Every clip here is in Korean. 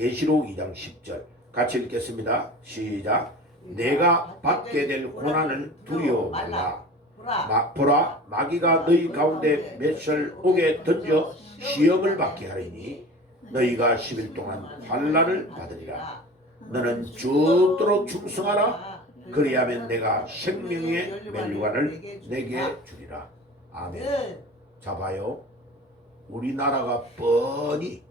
계시록 2장 10절 같이 읽겠습니다. 시작. 내가 받게 될 고난을 두려워 말라. 보라 마귀가 너희 가운데 몇철 옥에 던져 시험을 받게 하리니 너희가 10일 동안 환난을 받으리라. 너는 죽도록 충성하라. 그리하면 내가 생명의 멸류관을 내게 주리라. 아멘. 자 봐요. 우리나라가 뻔히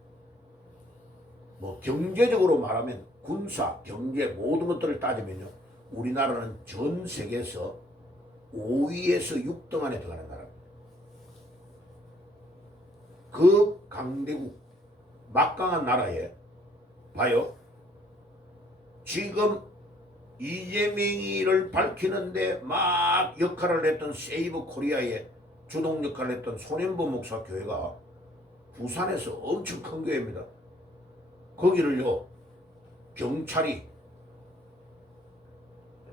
뭐 경제적으로 말하면 군사, 경제 모든 것들을 따지면요, 우리나라는 전 세계에서 5위에서 6등 안에 들어가는 나라입니다. 그 강대국 막강한 나라에 봐요. 지금 이재명이를 밝히는데 막 역할을 했던 세이브 코리아의 주동 역할을 했던 손현보 목사 교회가 부산에서 엄청 큰 교회입니다. 거기를요, 경찰이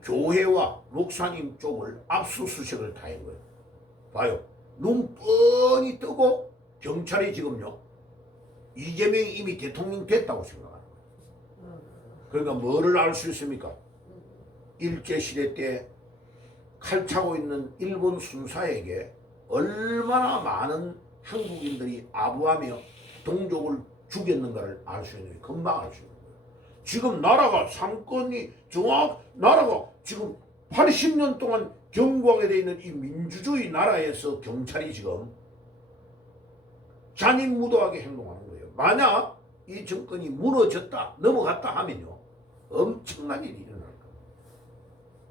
교회와 목사님 쪽을 압수수색을 다 한 거예요. 봐요. 눈 뻔히 뜨고 경찰이 지금요, 이재명이 이미 대통령 됐다고 생각하는 거예요. 그러니까 뭐를 알 수 있습니까? 일제시대 때 칼 차고 있는 일본 순사에게 얼마나 많은 한국인들이 아부하며 동족을 죽였는가를 알 수 있는, 금방 알 수 있는 거예요. 지금 나라가 상권이 나라가 지금 80년 동안 경고하게 되어 있는 이 민주주의 나라에서 경찰이 지금 잔인무도하게 행동하는 거예요. 만약 이 정권이 무너졌다, 넘어갔다 하면요, 엄청난 일이 일어날 겁니다.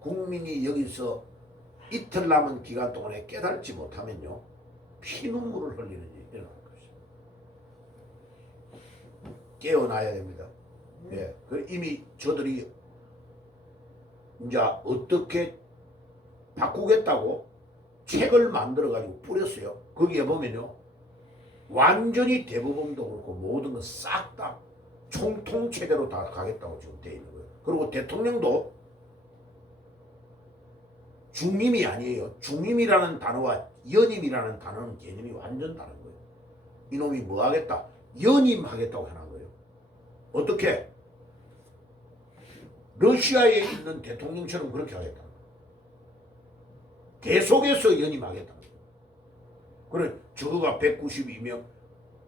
국민이 여기서 이틀 남은 기간 동안에 깨달지 못하면요, 피눈물을 흘리는 일이 일어날 것입니다. 깨어나야 됩니다. 예, 이미 저들이 이제 어떻게 바꾸겠다고 책을 만들어가지고 뿌렸어요. 거기에 보면요, 완전히 대법원도 그렇고 모든 건 싹 다 총통체제로 다 가겠다고 지금 돼 있는 거예요. 그리고 대통령도 중임이 아니에요. 중임이라는 단어와 연임이라는 단어는 개념이 완전 다른 거예요. 이놈이 뭐 하겠다? 연임하겠다고 해놓은 거예요. 어떻게? 러시아에 있는 대통령처럼 그렇게 하겠다. 계속해서 연임하겠다. 그래, 저거가 192명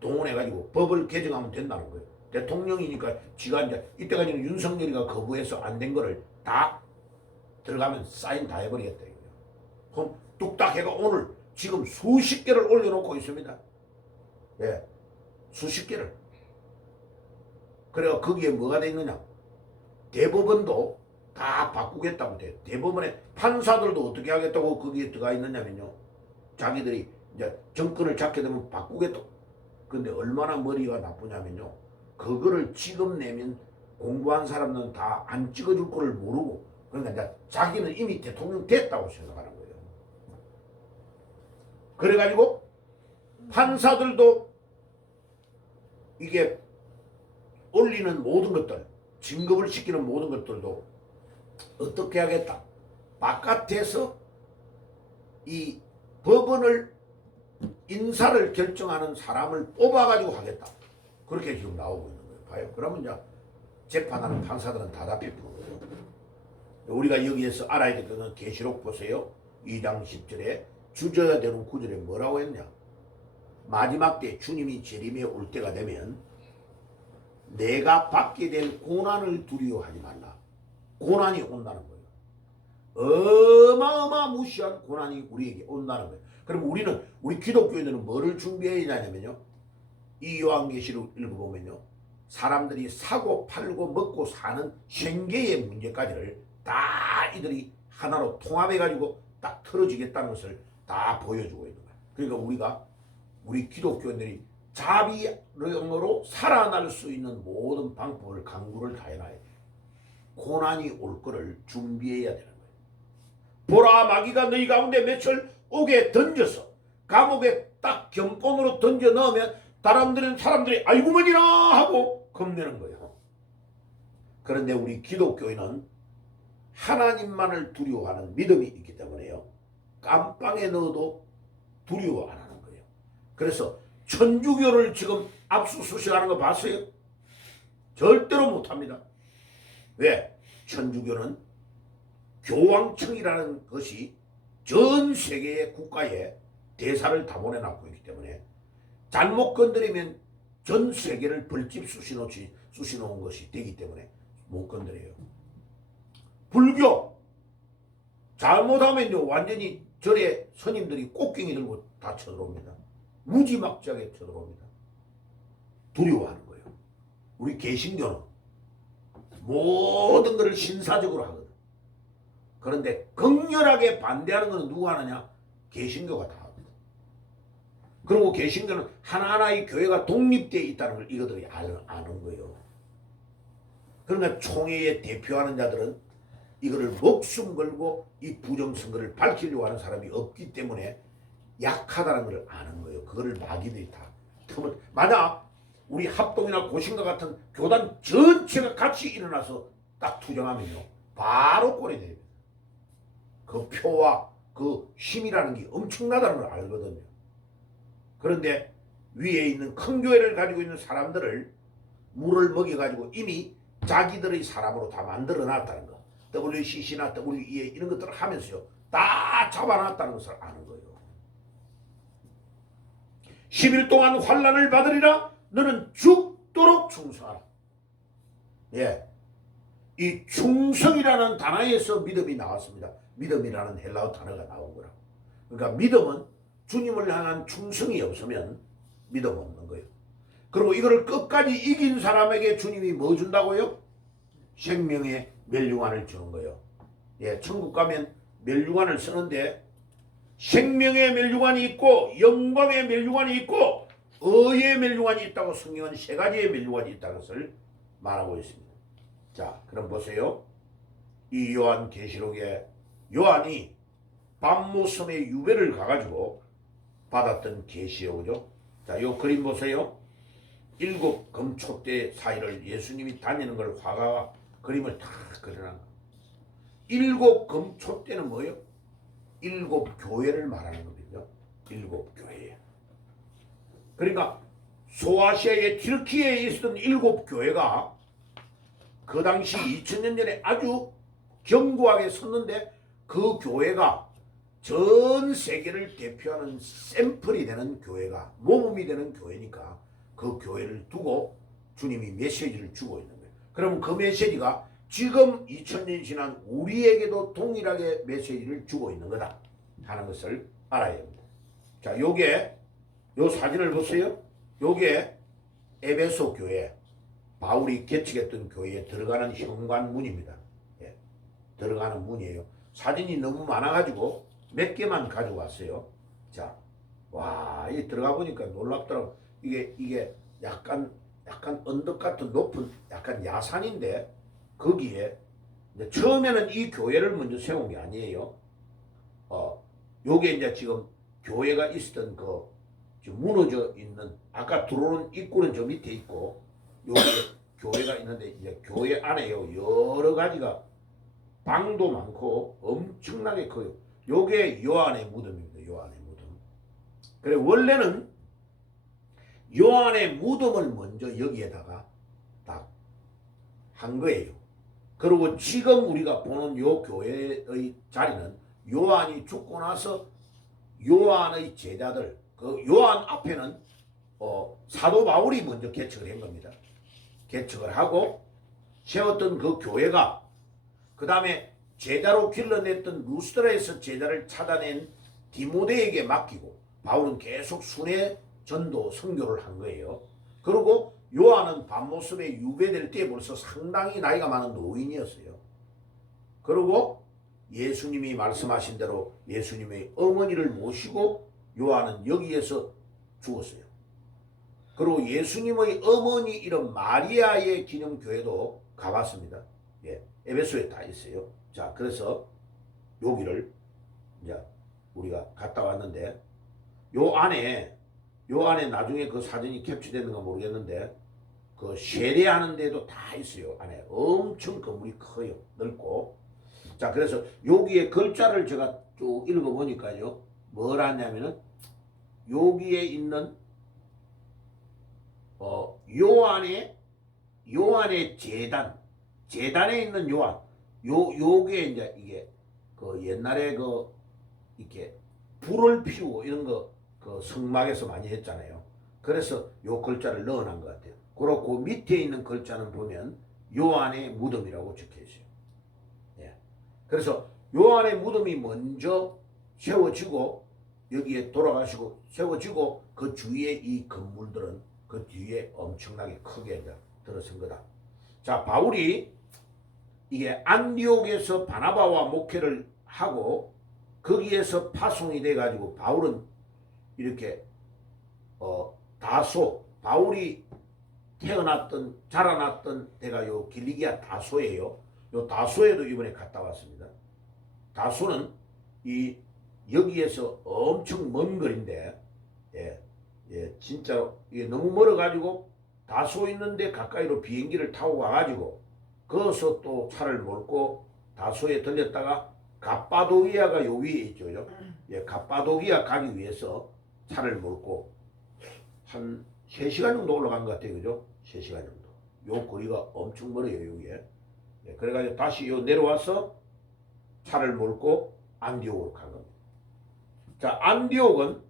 동원해가지고 법을 개정하면 된다는 거예요. 대통령이니까 지가 이제 이때까지는 윤석열이가 거부해서 안 된 거를 다 들어가면 사인 다 해버리겠다. 그럼 뚝딱 해가 오늘 지금 수십 개를 올려놓고 있습니다. 예, 수십 개를. 그래가 거기에 뭐가 돼 있느냐? 대법원도 다 바꾸겠다고 돼. 대법원의 판사들도 어떻게 하겠다고 거기에 들어가 있느냐면요, 자기들이 이제 정권을 잡게 되면 바꾸겠다. 근데 얼마나 머리가 나쁘냐면요, 그거를 지금 내면 공부한 사람들은 다 안 찍어줄 거를 모르고, 그러니까 이제 자기는 이미 대통령 됐다고 생각하는 거예요. 그래가지고 판사들도 이게 올리는 모든 것들, 진급을 시키는 모든 것들도 어떻게 하겠다? 바깥에서 이 법원을 인사를 결정하는 사람을 뽑아가지고 하겠다. 그렇게 지금 나오고 있는 거예요. 봐요. 그러면 이제 재판하는 판사들은 다 잡힐 거예요. 우리가 여기에서 알아야 될 것은 계시록 보세요. 2장 10절에 주저야 되는 구절에 뭐라고 했냐? 마지막 때 주님이 재림에 올 때가 되면 내가 받게 될 고난을 두려워하지 말라. 고난이 온다는 거예요. 어마어마무시한 고난이 우리에게 온다는 거예요. 그럼 우리 기독교인들은 뭐를 준비해야 하냐면요, 이 요한계시록 읽어보면요, 사람들이 사고 팔고 먹고 사는 생계의 문제까지를 다 이들이 하나로 통합해가지고 딱 틀어지겠다는 것을 다 보여주고 있는 거예요. 그러니까 우리 기독교인들이 자비령으로 살아날 수 있는 모든 방법을 강구를 다 해놔야 돼요. 고난이 올 거를 준비해야 되는 거예요. 보라 마귀가 너희 가운데 며칠 옥에 던져서 감옥에 딱 경pon으로 던져 넣으면 사람들이 아이고머니라 하고 겁내는 거예요. 그런데 우리 기독교인은 하나님만을 두려워하는 믿음이 있기 때문에요, 깜빵에 넣어도 두려워 안 하는 거예요. 그래서 천주교를 지금 압수수색하는 거 봤어요? 절대로 못합니다. 왜? 천주교는 교황청이라는 것이 전 세계의 국가에 대사를 다 보내놨고 있기 때문에 잘못 건드리면 전 세계를 벌집 쑤시놓은 것이 되기 때문에 못 건드려요. 불교 잘못하면요 완전히 절에 스님들이 꽃갱이 들고 다 쳐들어옵니다. 무지막지하게 쳐들어옵니다. 두려워하는 거예요. 우리 개신교는 모든 것을 신사적으로 하거든. 그런데 극렬하게 반대하는 것은 누가 하느냐? 개신교가 다 하거든. 그리고 개신교는 하나하나의 교회가 독립되어 있다는 걸 이것들이 아는 거예요. 그러니까 총회에 대표하는 자들은 이거를 목숨 걸고 이 부정선거를 밝히려고 하는 사람이 없기 때문에 약하다는 걸 아는 거예요. 그거를 마귀들이 다 틈을, 만약 우리 합동이나 고신과 같은 교단 전체가 같이 일어나서 딱 투정하면요 바로 꼴이 됩니다. 그 표와 그 힘이라는 게 엄청나다는 걸 알거든요. 그런데 위에 있는 큰 교회를 가지고 있는 사람들을 물을 먹여가지고 이미 자기들의 사람으로 다 만들어 놨다는 거. WCC나 WEA 이런 것들을 하면서요 다 잡아놨다는 것을 아는 거예요. 10일 동안 환난을 받으리라. 너는 죽도록 충성하라. 예, 이 충성이라는 단어에서 믿음이 나왔습니다. 믿음이라는 헬라어 단어가 나온 거라고. 그러니까 믿음은 주님을 향한 충성이 없으면 믿음 없는 거예요. 그리고 이거를 끝까지 이긴 사람에게 주님이 뭐 준다고요? 생명의 멸류관을 주는 거예요. 예, 천국 가면 멸류관을 쓰는데 생명의 멸류관이 있고 영광의 멸류관이 있고 의의 멸류관이 있다고 성경은 세 가지의 멸류관이 있다는 것을 말하고 있습니다. 자, 그럼 보세요. 이 요한계시록에 요한이 밤모섬의 유배를 가가지고 받았던 계시요, 그죠? 자, 요 그림 보세요. 7 금촛대 사이를 예수님이 다니는 걸 화가 그림을 다 그려놨는 거예요. 7 금촛대는 뭐예요? 7 교회를 말하는 겁니다. 7 교회. 그러니까 소아시아의 튀르키예에 있었던 7 교회가 그 당시 2000년 전에 아주 견고하게 섰는데 그 교회가 전 세계를 대표하는 샘플이 되는 교회가 모범이 되는 교회니까 그 교회를 두고 주님이 메시지를 주고 있는 거예요. 그럼 그 메시지가 지금 2000년이 지난 우리에게도 동일하게 메시지를 주고 있는 거다 하는 것을 알아야 합니다. 자, 요게 요 사진을 보세요. 요게 에베소 교회 바울이 개척했던 교회에 들어가는 현관문입니다. 예, 들어가는 문이에요. 사진이 너무 많아가지고 몇 개만 가져왔어요. 자, 와, 이 들어가 보니까 놀랍더라고. 이게 약간 언덕 같은 높은 약간 야산인데 거기에 이제 처음에는 이 교회를 먼저 세운 게 아니에요. 요게 이제 지금 교회가 있었던 그 지금 무너져 있는 아까 들어오는 입구는 저 밑에 있고 요게 교회가 있는데 이제 교회 안에요 여러 가지가 방도 많고 엄청나게 커요. 요게 요한의 무덤입니다. 요한의 무덤. 그래 원래는 요한의 무덤을 먼저 여기에다가 딱 한 거예요. 그리고 지금 우리가 보는 요 교회의 자리는 요한이 죽고 나서 요한의 제자들 그 요한 앞에는 사도 바울이 먼저 개척을 한 겁니다. 개척을 하고 세웠던 그 교회가 그 다음에 제자로 길러냈던 루스드라에서 제자를 찾아낸 디모데에게 맡기고 바울은 계속 순회 전도 선교를 한 거예요. 그리고 요한은 밤모습에 유배될 때 벌써 상당히 나이가 많은 노인이었어요. 그리고 예수님이 말씀하신 대로 예수님의 어머니를 모시고 요한은 여기에서 죽었어요. 그리고 예수님의 어머니 이름 마리아의 기념교회도 가봤습니다. 예, 에베소에 다 있어요. 자, 그래서 여기를 이제 우리가 갔다 왔는데 요 안에 나중에 그 사진이 캡처되는가 모르겠는데 그 세례하는 데도 다 있어요. 안에 엄청 건물이 커요. 넓고. 자, 그래서 여기에 글자를 제가 쭉 읽어보니까요. 뭐라냐면은 여기에 있는 요한의 요한의 재단에 있는 요한, 요게 이제 이게 그 옛날에 그 이렇게 불을 피우고 이런 거 그 성막에서 많이 했잖아요. 그래서 요 글자를 넣어놓은 것 같아요. 그렇고 밑에 있는 글자는 보면 요한의 무덤이라고 적혀 있어요. 예. 그래서 요한의 무덤이 먼저 세워지고 여기에 돌아가시고 세워지고 그 주위에 이 건물들은 그 뒤에 엄청나게 크게 들어선 거다. 자, 바울이 이게 안디옥에서 바나바와 목회를 하고 거기에서 파송이 돼가지고 바울은 이렇게 다소, 바울이 태어났던 자라났던 데가 요 길리기아 다소예요. 요 다소에도 이번에 갔다 왔습니다. 다소는 이 여기에서 엄청 먼 거리인데 진짜 이게 너무 멀어가지고 다소 있는데 가까이로 비행기를 타고 와가지고 거기서 또 차를 몰고 다소에 들렸다가 갑바도기아가 요 위에 있죠. 갑바도기아 가기 위해서 차를 몰고 한 3시간 정도 올라간 것 같아요. 그죠? 3시간 정도. 요 거리가 엄청 멀어요. 여기에. 그래가지고 다시 요 내려와서 차를 몰고 안디옥으로 간 겁니다. 자, 안디옥은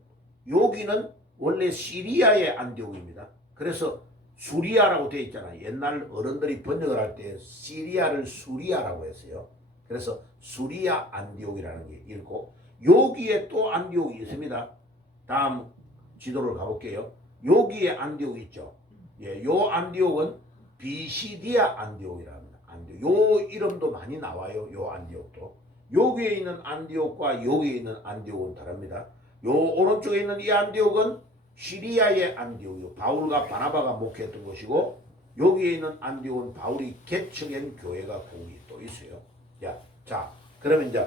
여기는 원래 시리아의 안디옥입니다. 그래서 수리아라고 되어 있잖아요. 옛날 어른들이 번역을 할 때 시리아를 수리아라고 했어요. 그래서 수리아 안디옥이라는 게 있고 여기에 또 안디옥이 있습니다. 다음 지도를 가볼게요. 여기에 안디옥이 있죠. 요 안디옥은 비시디아 안디옥이라 합니다. 요 이름도 많이 나와요. 요 안디옥도. 여기에 있는 안디옥과 여기에 있는 안디옥은 다릅니다. 요 오른쪽에 있는 이 안디옥은 시리아의 안디옥이요. 바울과 바나바가 목회했던 곳이고 여기에 있는 안디옥은 바울이 개척한 교회가 거기 또 있어요. 자, 그러면 이제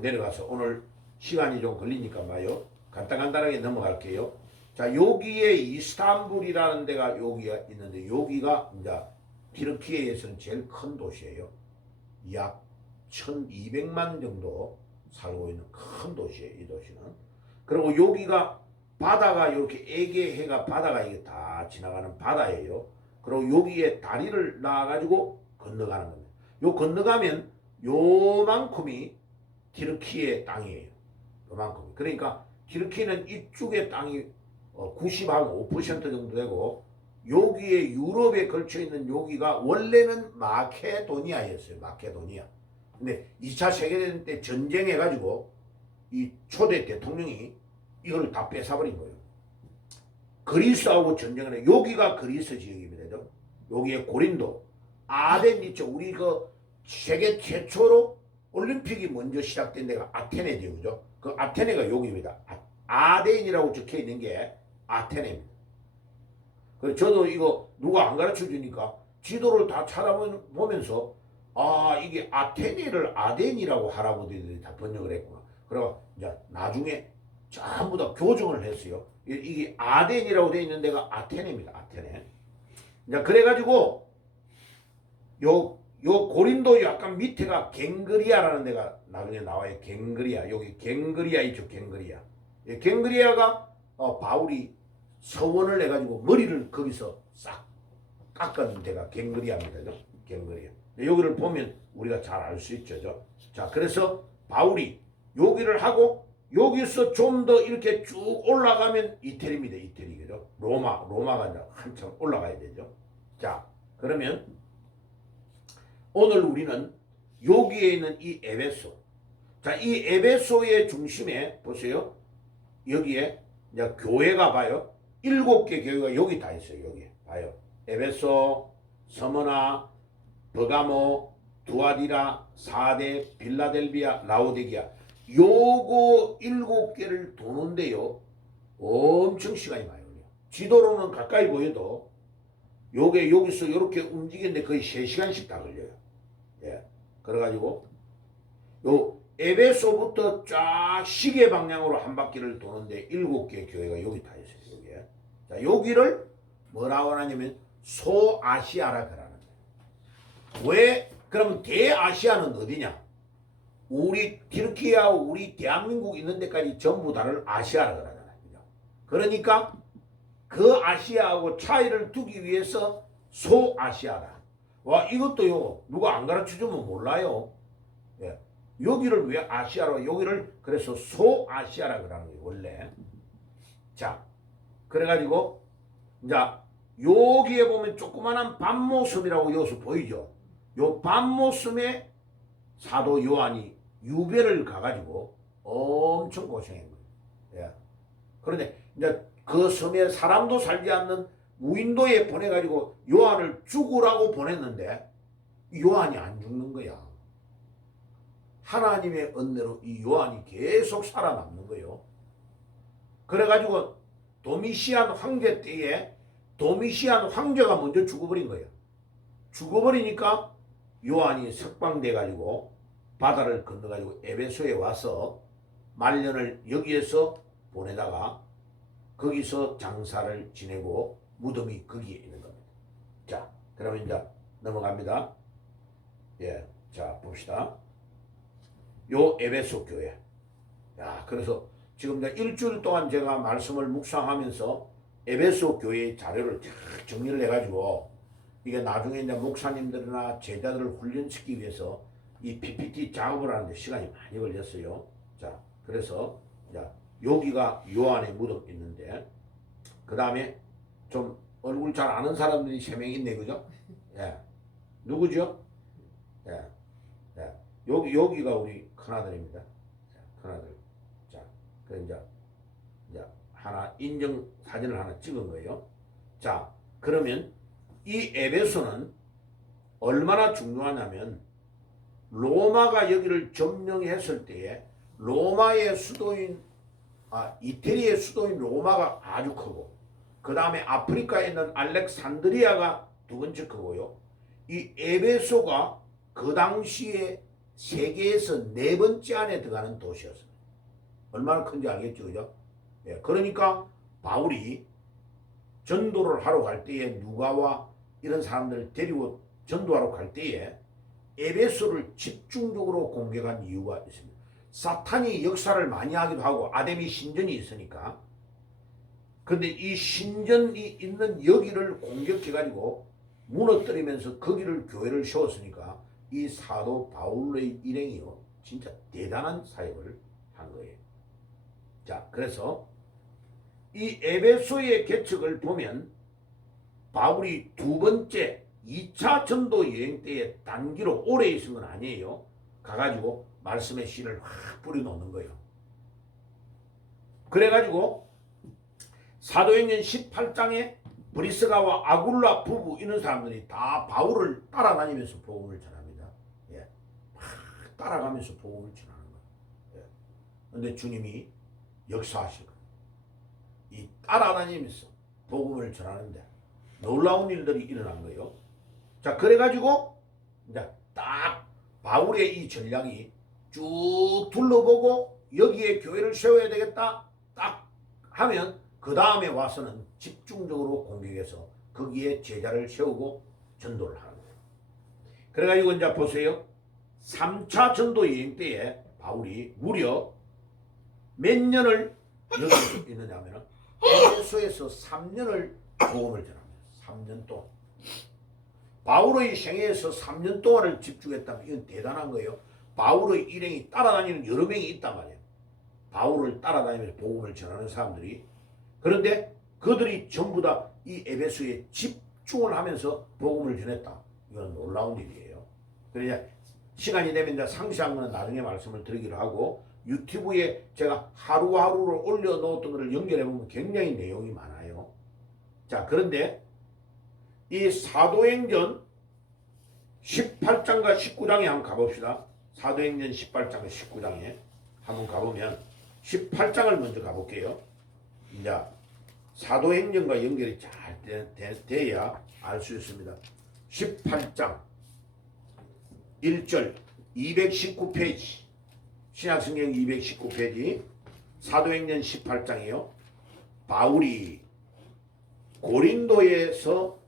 내려가서 오늘 시간이 좀 걸리니까 봐요. 간단하게 넘어갈게요. 자, 여기에 이스탄불이라는 데가 여기가 있는데 여기가 이제 튀르키예에서는 제일 큰 도시예요. 약 1200만 정도 살고 있는 큰 도시예요. 이 도시는. 그리고 여기가 바다가 이렇게 에게해가 바다가 이게 다 지나가는 바다예요. 그리고 여기에 다리를 놔가지고 건너가는 겁니다. 요 건너가면 요만큼이 튀르키예 땅이에요. 요만큼. 그러니까 튀르키예는 이쪽의 땅이 95% 정도 되고 여기에 유럽에 걸쳐 있는 여기가 원래는 마케도니아였어요. 마케도니아. 근데 2차 세계대전 때 전쟁해가지고 이 초대 대통령이 이걸 다 뺏어버린 거예요. 그리스하고 전쟁을 해. 여기가 그리스 지역입니다. 여기에 고린도, 아덴 있죠. 우리 그 세계 최초로 올림픽이 먼저 시작된 데가 아테네죠. 그죠? 그 아테네가 여기입니다. 아덴이라고 적혀 있는 게 아테네입니다. 그래서 저도 이거 누가 안 가르쳐 주니까 지도를 다 찾아보면서 이게 아테네를 아덴이라고 할아버지들이 다 번역을 했구나. 그래서 이제 나중에 전부 다 교정을 했어요. 이게 아덴이라고 되어 있는 데가 아테네입니다. 아테네. 이제 그래가지고 요 고린도 약간 밑에가 갱그리아라는 데가 나중에 나와요. 갱그리아. 여기 갱그리아 있죠. 갱그리아. 갱그리아가 바울이 서원을 해가지고 머리를 거기서 싹 깎은 데가 갱그리아입니다. 갱그리아. 여기를 보면 우리가 잘 알 수 있죠. 자, 그래서 바울이 여기를 하고 여기서 좀 더 이렇게 쭉 올라가면 이태리입니다. 이태리. 그죠? 로마가 이제 한참 올라가야 되죠. 자, 그러면 오늘 우리는 여기에 있는 이 에베소. 자, 이 에베소의 중심에 보세요. 여기에 이제 교회가 봐요. 7개 교회가 여기 다 있어요. 여기 봐요. 에베소, 서머나, 버가모, 두아디라, 사데, 빌라델비아, 라오디게아. 요거 7개를 도는데요. 엄청 시간이 많이 걸려요. 지도로는 가까이 보여도 요게 여기서 이렇게 움직이는데 거의 3시간씩 다 걸려요. 그래가지고 요 에베소부터 쫙 시계 방향으로 한 바퀴를 도는데 7개 교회가 여기 다 있어요. 여기에. 자, 여기를 뭐라고 하냐면 소아시아라 그러는 거예요. 왜? 그러면 대아시아는 어디냐? 우리 튀르키예하고 우리 대한민국 있는 데까지 전부 다를 아시아라 그러잖아요. 그러니까 그 아시아하고 차이를 두기 위해서 소아시아다. 와, 이것도요, 누가 안 가르쳐 주면 몰라요. 예. 여기를 왜 아시아로, 여기를 그래서 소아시아라 그러는 거예요, 원래. 자, 그래가지고, 이제, 여기에 보면 조그만한 밤모섬이라고 여기서 보이죠? 요 밤모섬에 사도 요한이 유배를 가가지고 엄청 고생한 거예요. 예. 그런데 이제 그 섬에 사람도 살지 않는 무인도에 보내가지고 요한을 죽으라고 보냈는데 요한이 안 죽는 거야. 하나님의 은혜로 이 요한이 계속 살아남는 거예요. 그래가지고 도미시안 황제 때에 도미시안 황제가 먼저 죽어버린 거예요. 죽어버리니까 요한이 석방돼가지고 바다를 건너가지고 에베소에 와서 말년을 여기에서 보내다가 거기서 장사를 지내고 무덤이 거기에 있는 겁니다. 자, 그러면 이제 넘어갑니다. 예, 자 봅시다. 요 에베소 교회. 야, 그래서 지금 이제 일주일 동안 제가 말씀을 묵상하면서 에베소 교회의 자료를 정리를 해가지고 이게 나중에 이제 목사님들이나 제자들을 훈련시키기 위해서 이 PPT 작업을 하는데 시간이 많이 걸렸어요. 자, 그래서 자, 여기가 요한의 무덤 있는데 그 다음에 좀 얼굴 잘 아는 사람들이 3명 있네, 그죠? 예, 누구죠? 예, 예, 여기가 우리 큰아들입니다. 큰아들. 자, 그 이제 하나 인증 사진을 하나 찍은 거예요. 자, 그러면 이 에베소는 얼마나 중요하냐면 로마가 여기를 점령했을 때에 로마의 수도인 이태리의 수도인 로마가 아주 크고 그 다음에 아프리카에 있는 알렉산드리아가 두 번째 크고요. 이 에베소가 그 당시에 세계에서 4번째 안에 들어가는 도시였어요. 얼마나 큰지 알겠죠, 그죠? 예, 그러니까 바울이 전도를 하러 갈 때에 누가와 이런 사람들을 데리고 전도하러 갈 때에 에베소를 집중적으로 공격한 이유가 있습니다. 사탄이 역사를 많이 하기도 하고 아데미 신전이 있으니까. 근데 이 신전이 있는 여기를 공격해가지고 무너뜨리면서 거기를 교회를 세웠으니까 이 사도 바울의 일행이요 진짜 대단한 사역을 한 거예요. 자, 그래서 이 에베소의 개척을 보면 바울이 두 번째 2차 전도 여행 때에 단기로 오래 있은 건 아니에요. 가가지고 말씀의 씨를 확 뿌려놓는 거예요. 그래가지고 사도행전 18장에 브리스가와 아굴라 부부 이런 사람들이 다 바울을 따라다니면서 복음을 전합니다. 예, 막 따라가면서 복음을 전하는 거예요. 그런데 예. 주님이 역사하실 거예요. 이 따라다니면서 복음을 전하는데 놀라운 일들이 일어난 거예요. 자, 그래가지고 이제 딱 바울의 이 전략이 쭉 둘러보고 여기에 교회를 세워야 되겠다 딱 하면 그 다음에 와서는 집중적으로 공격해서 거기에 제자를 세우고 전도를 하는 거예요. 그래가지고 이제 보세요. 3차 전도 여행 때에 바울이 무려 몇 년을 여기서 있느냐 하면 에베소에서 3년을 복음을 전합니다. 3년 동안. 바울의 생애에서 3년 동안을 집중했다면 이건 대단한 거예요. 바울의 일행이 따라다니는 여러 명이 있단 말이에요. 바울을 따라다니면서 복음을 전하는 사람들이. 그런데 그들이 전부 다 이 에베소에 집중을 하면서 복음을 전했다. 이건 놀라운 일이에요. 그러냐 시간이 되면 이제 상세한 거는 나중에 말씀을 드리기로 하고 유튜브에 제가 하루하루를 올려놓았던 것을 연결해보면 굉장히 내용이 많아요. 자, 그런데 이 사도행전 18장과 19장에 한번 가봅시다. 사도행전 18장과 19장에 한번 가보면 18장을 먼저 가볼게요. 이제 사도행전과 연결이 잘 돼야 알 수 있습니다. 18장 1절 219페이지 신약성경 219페이지 사도행전 18장이요. 바울이 고린도에서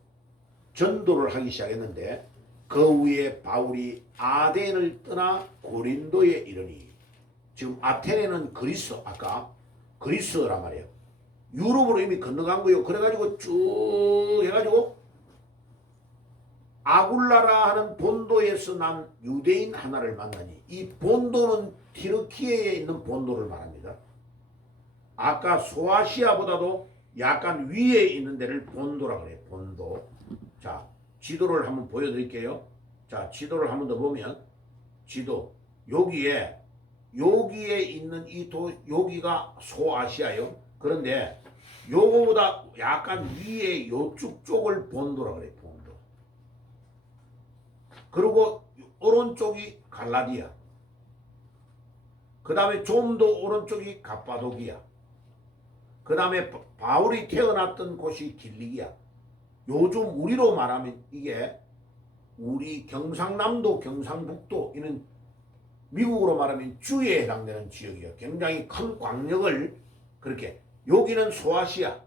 전도를 하기 시작했는데 그 후에 바울이 아덴을 떠나 고린도에 이르니 지금 아테네는 그리스 아까 그리스란 말이에요. 유럽으로 이미 건너간 거예요. 그래가지고 쭉 해가지고 아굴라라 하는 본도에서 난 유대인 하나를 만나니, 이 본도는 튀르키예에 있는 본도를 말합니다. 아까 소아시아보다도 약간 위에 있는 데를 본도라 그래요. 본도. 자, 지도를 한번 보여드릴게요. 자, 지도를 한번 더 보면, 지도 여기에 있는 여기가 소아시아요. 그런데 요거보다 약간 위에 요쪽 쪽을 본도라 그래요. 본도. 그리고 오른쪽이 갈라디아. 그 다음에 좀 더 오른쪽이 갑바도기야. 그 다음에 바울이 태어났던 곳이 길리기야. 요즘 우리로 말하면 이게 우리 경상남도, 경상북도, 이는 미국으로 말하면 주에 해당되는 지역이에요. 굉장히 큰 광역을 그렇게, 여기는 소아시아,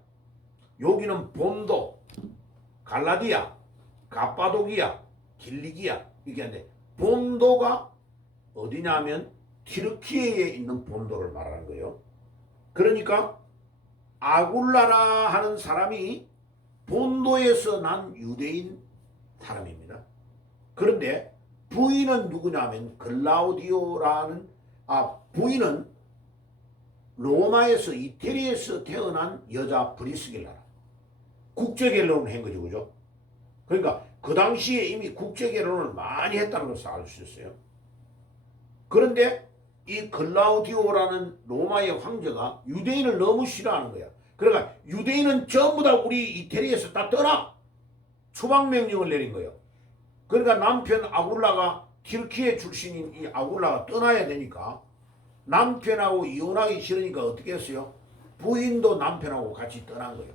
여기는 본도, 갈라디아, 갑바도기아, 길리기아, 이게 한데, 본도가 어디냐면 튀르키예에 있는 본도를 말하는 거예요. 그러니까 아굴라라 하는 사람이 본도에서 난 유대인 사람입니다. 그런데 부인은 누구냐면 글라우디오라는, 부인은 로마에서, 이태리에서 태어난 여자 브리스길라라. 국제결혼을 한 거죠. 그죠? 그러니까 그 당시에 이미 국제결혼을 많이 했다는 것을 알 수 있어요. 그런데 이 글라우디오라는 로마의 황제가 유대인을 너무 싫어하는 거야. 그러니까 유대인은 전부 다 우리 이태리에서 다 떠나! 추방명령을 내린 거예요. 그러니까 남편 아굴라가, 튀르키예 출신인 이 아굴라가 떠나야 되니까, 남편하고 이혼하기 싫으니까 어떻게 했어요? 부인도 남편하고 같이 떠난 거예요.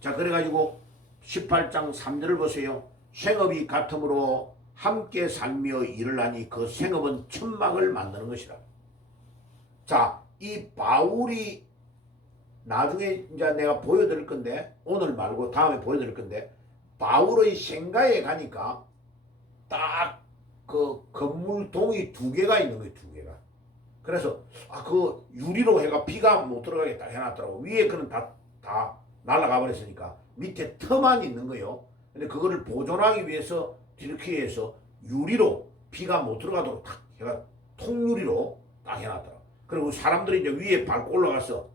자, 그래가지고 18장 3절을 보세요. 생업이 같으므로 함께 살며 일을 하니 그 생업은 천막을 만드는 것이라. 자, 이 바울이 나중에 이제 내가 보여드릴 건데, 오늘 말고 다음에 보여드릴 건데, 바울의 생가에 가니까 딱 그 건물동이 2개가 있는 거예요. 2개가. 그래서 그 유리로 해가 비가 못 들어가게 딱 해놨더라고. 위에 거는 다 날아가 버렸으니까 밑에 터만 있는 거예요. 근데 그거를 보존하기 위해서 튀르키예에서 유리로 비가 못 들어가도록 딱 해가 통유리로 딱 해놨더라고. 그리고 사람들이 이제 위에 밟고 올라가서,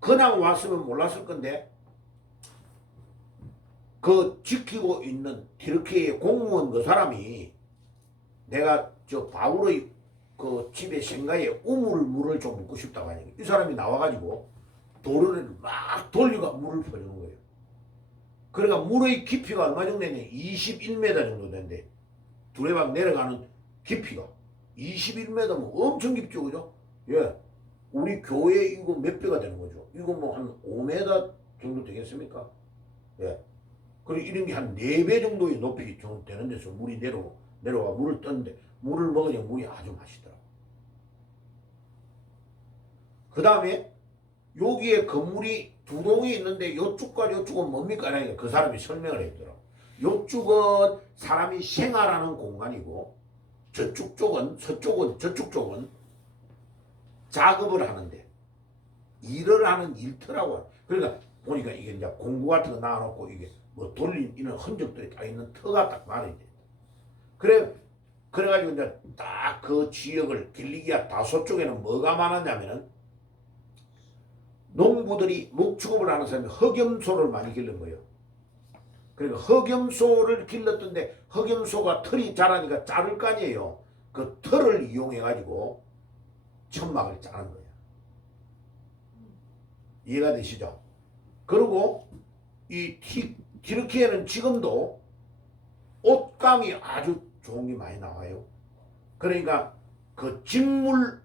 그냥 왔으면 몰랐을 건데, 그 지키고 있는 튀르키예 공무원 그 사람이, 내가 저 바울의 그 집에 생가에 우물물을 좀 묻고 싶다고 하니까 이 사람이 나와가지고 도로를 막 돌리고 물을 퍼주는 거예요. 그러니까 물의 깊이가 얼마 정도 되냐? 21m 정도 된대. 두레박 내려가는 깊이가 21m면 엄청 깊죠, 그죠? 예, 우리 교회 이거 몇 배가 되는 거죠? 이거 뭐 한 5m 정도 되겠습니까? 예. 그리고 이런 게 한 4배 정도의 높이 좀 되는 데서 물이 내려와 물을 떴는데, 물을 먹으면 물이 아주 맛있더라고. 그 다음에 여기에 건물이 2동이 있는데 요쪽과 요쪽은 뭡니까? 라니까 그 사람이 설명을 했더라고. 요쪽은 사람이 생활하는 공간이고, 저쪽 쪽은, 저쪽 쪽은 작업을 하는데, 일을 하는 일터라고. 그러니까 보니까 이게 이제 공구 같은 거 놔놓고 이게 뭐 돌린 이런 흔적들이 다 있는 터가 딱 마련이 돼. 그래가지고 이제 딱 그 지역을, 길리기아 다소 쪽에는 뭐가 많았냐면은, 농부들이 목축업을 하는 사람이 흑염소를 많이 기른 거예요. 그러니까 흑염소를 길렀던데, 흑염소가 털이 자라니까 자를 거 아니에요. 그 털을 이용해가지고 천막을 짜는 거예요. 이해가 되시죠? 그리고 이 튀르키예는 지금도 옷감이 아주 좋은 게 많이 나와요. 그러니까 그 직물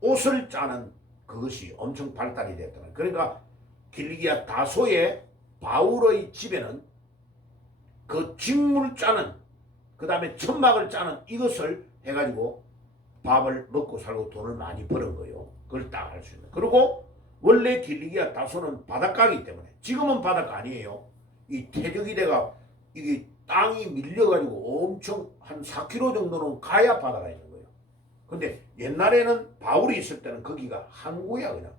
옷을 짜는 그것이 엄청 발달이 됐다. 그러니까 길리기아 다소의 바울의 집에는 그 직물 짜는, 그 다음에 천막을 짜는 이것을 해가지고 밥을 먹고 살고 돈을 많이 버는 거예요. 그걸 딱 알 수 있는. 그리고 원래 길리기아 다소는 바닷가이기 때문에, 지금은 바닷가 아니에요. 이 퇴적이 돼가 이게 땅이 밀려가지고 엄청 한 4km 정도는 가야 바다가 있는 거예요. 근데 옛날에는 바울이 있을 때는 거기가 항구야. 그냥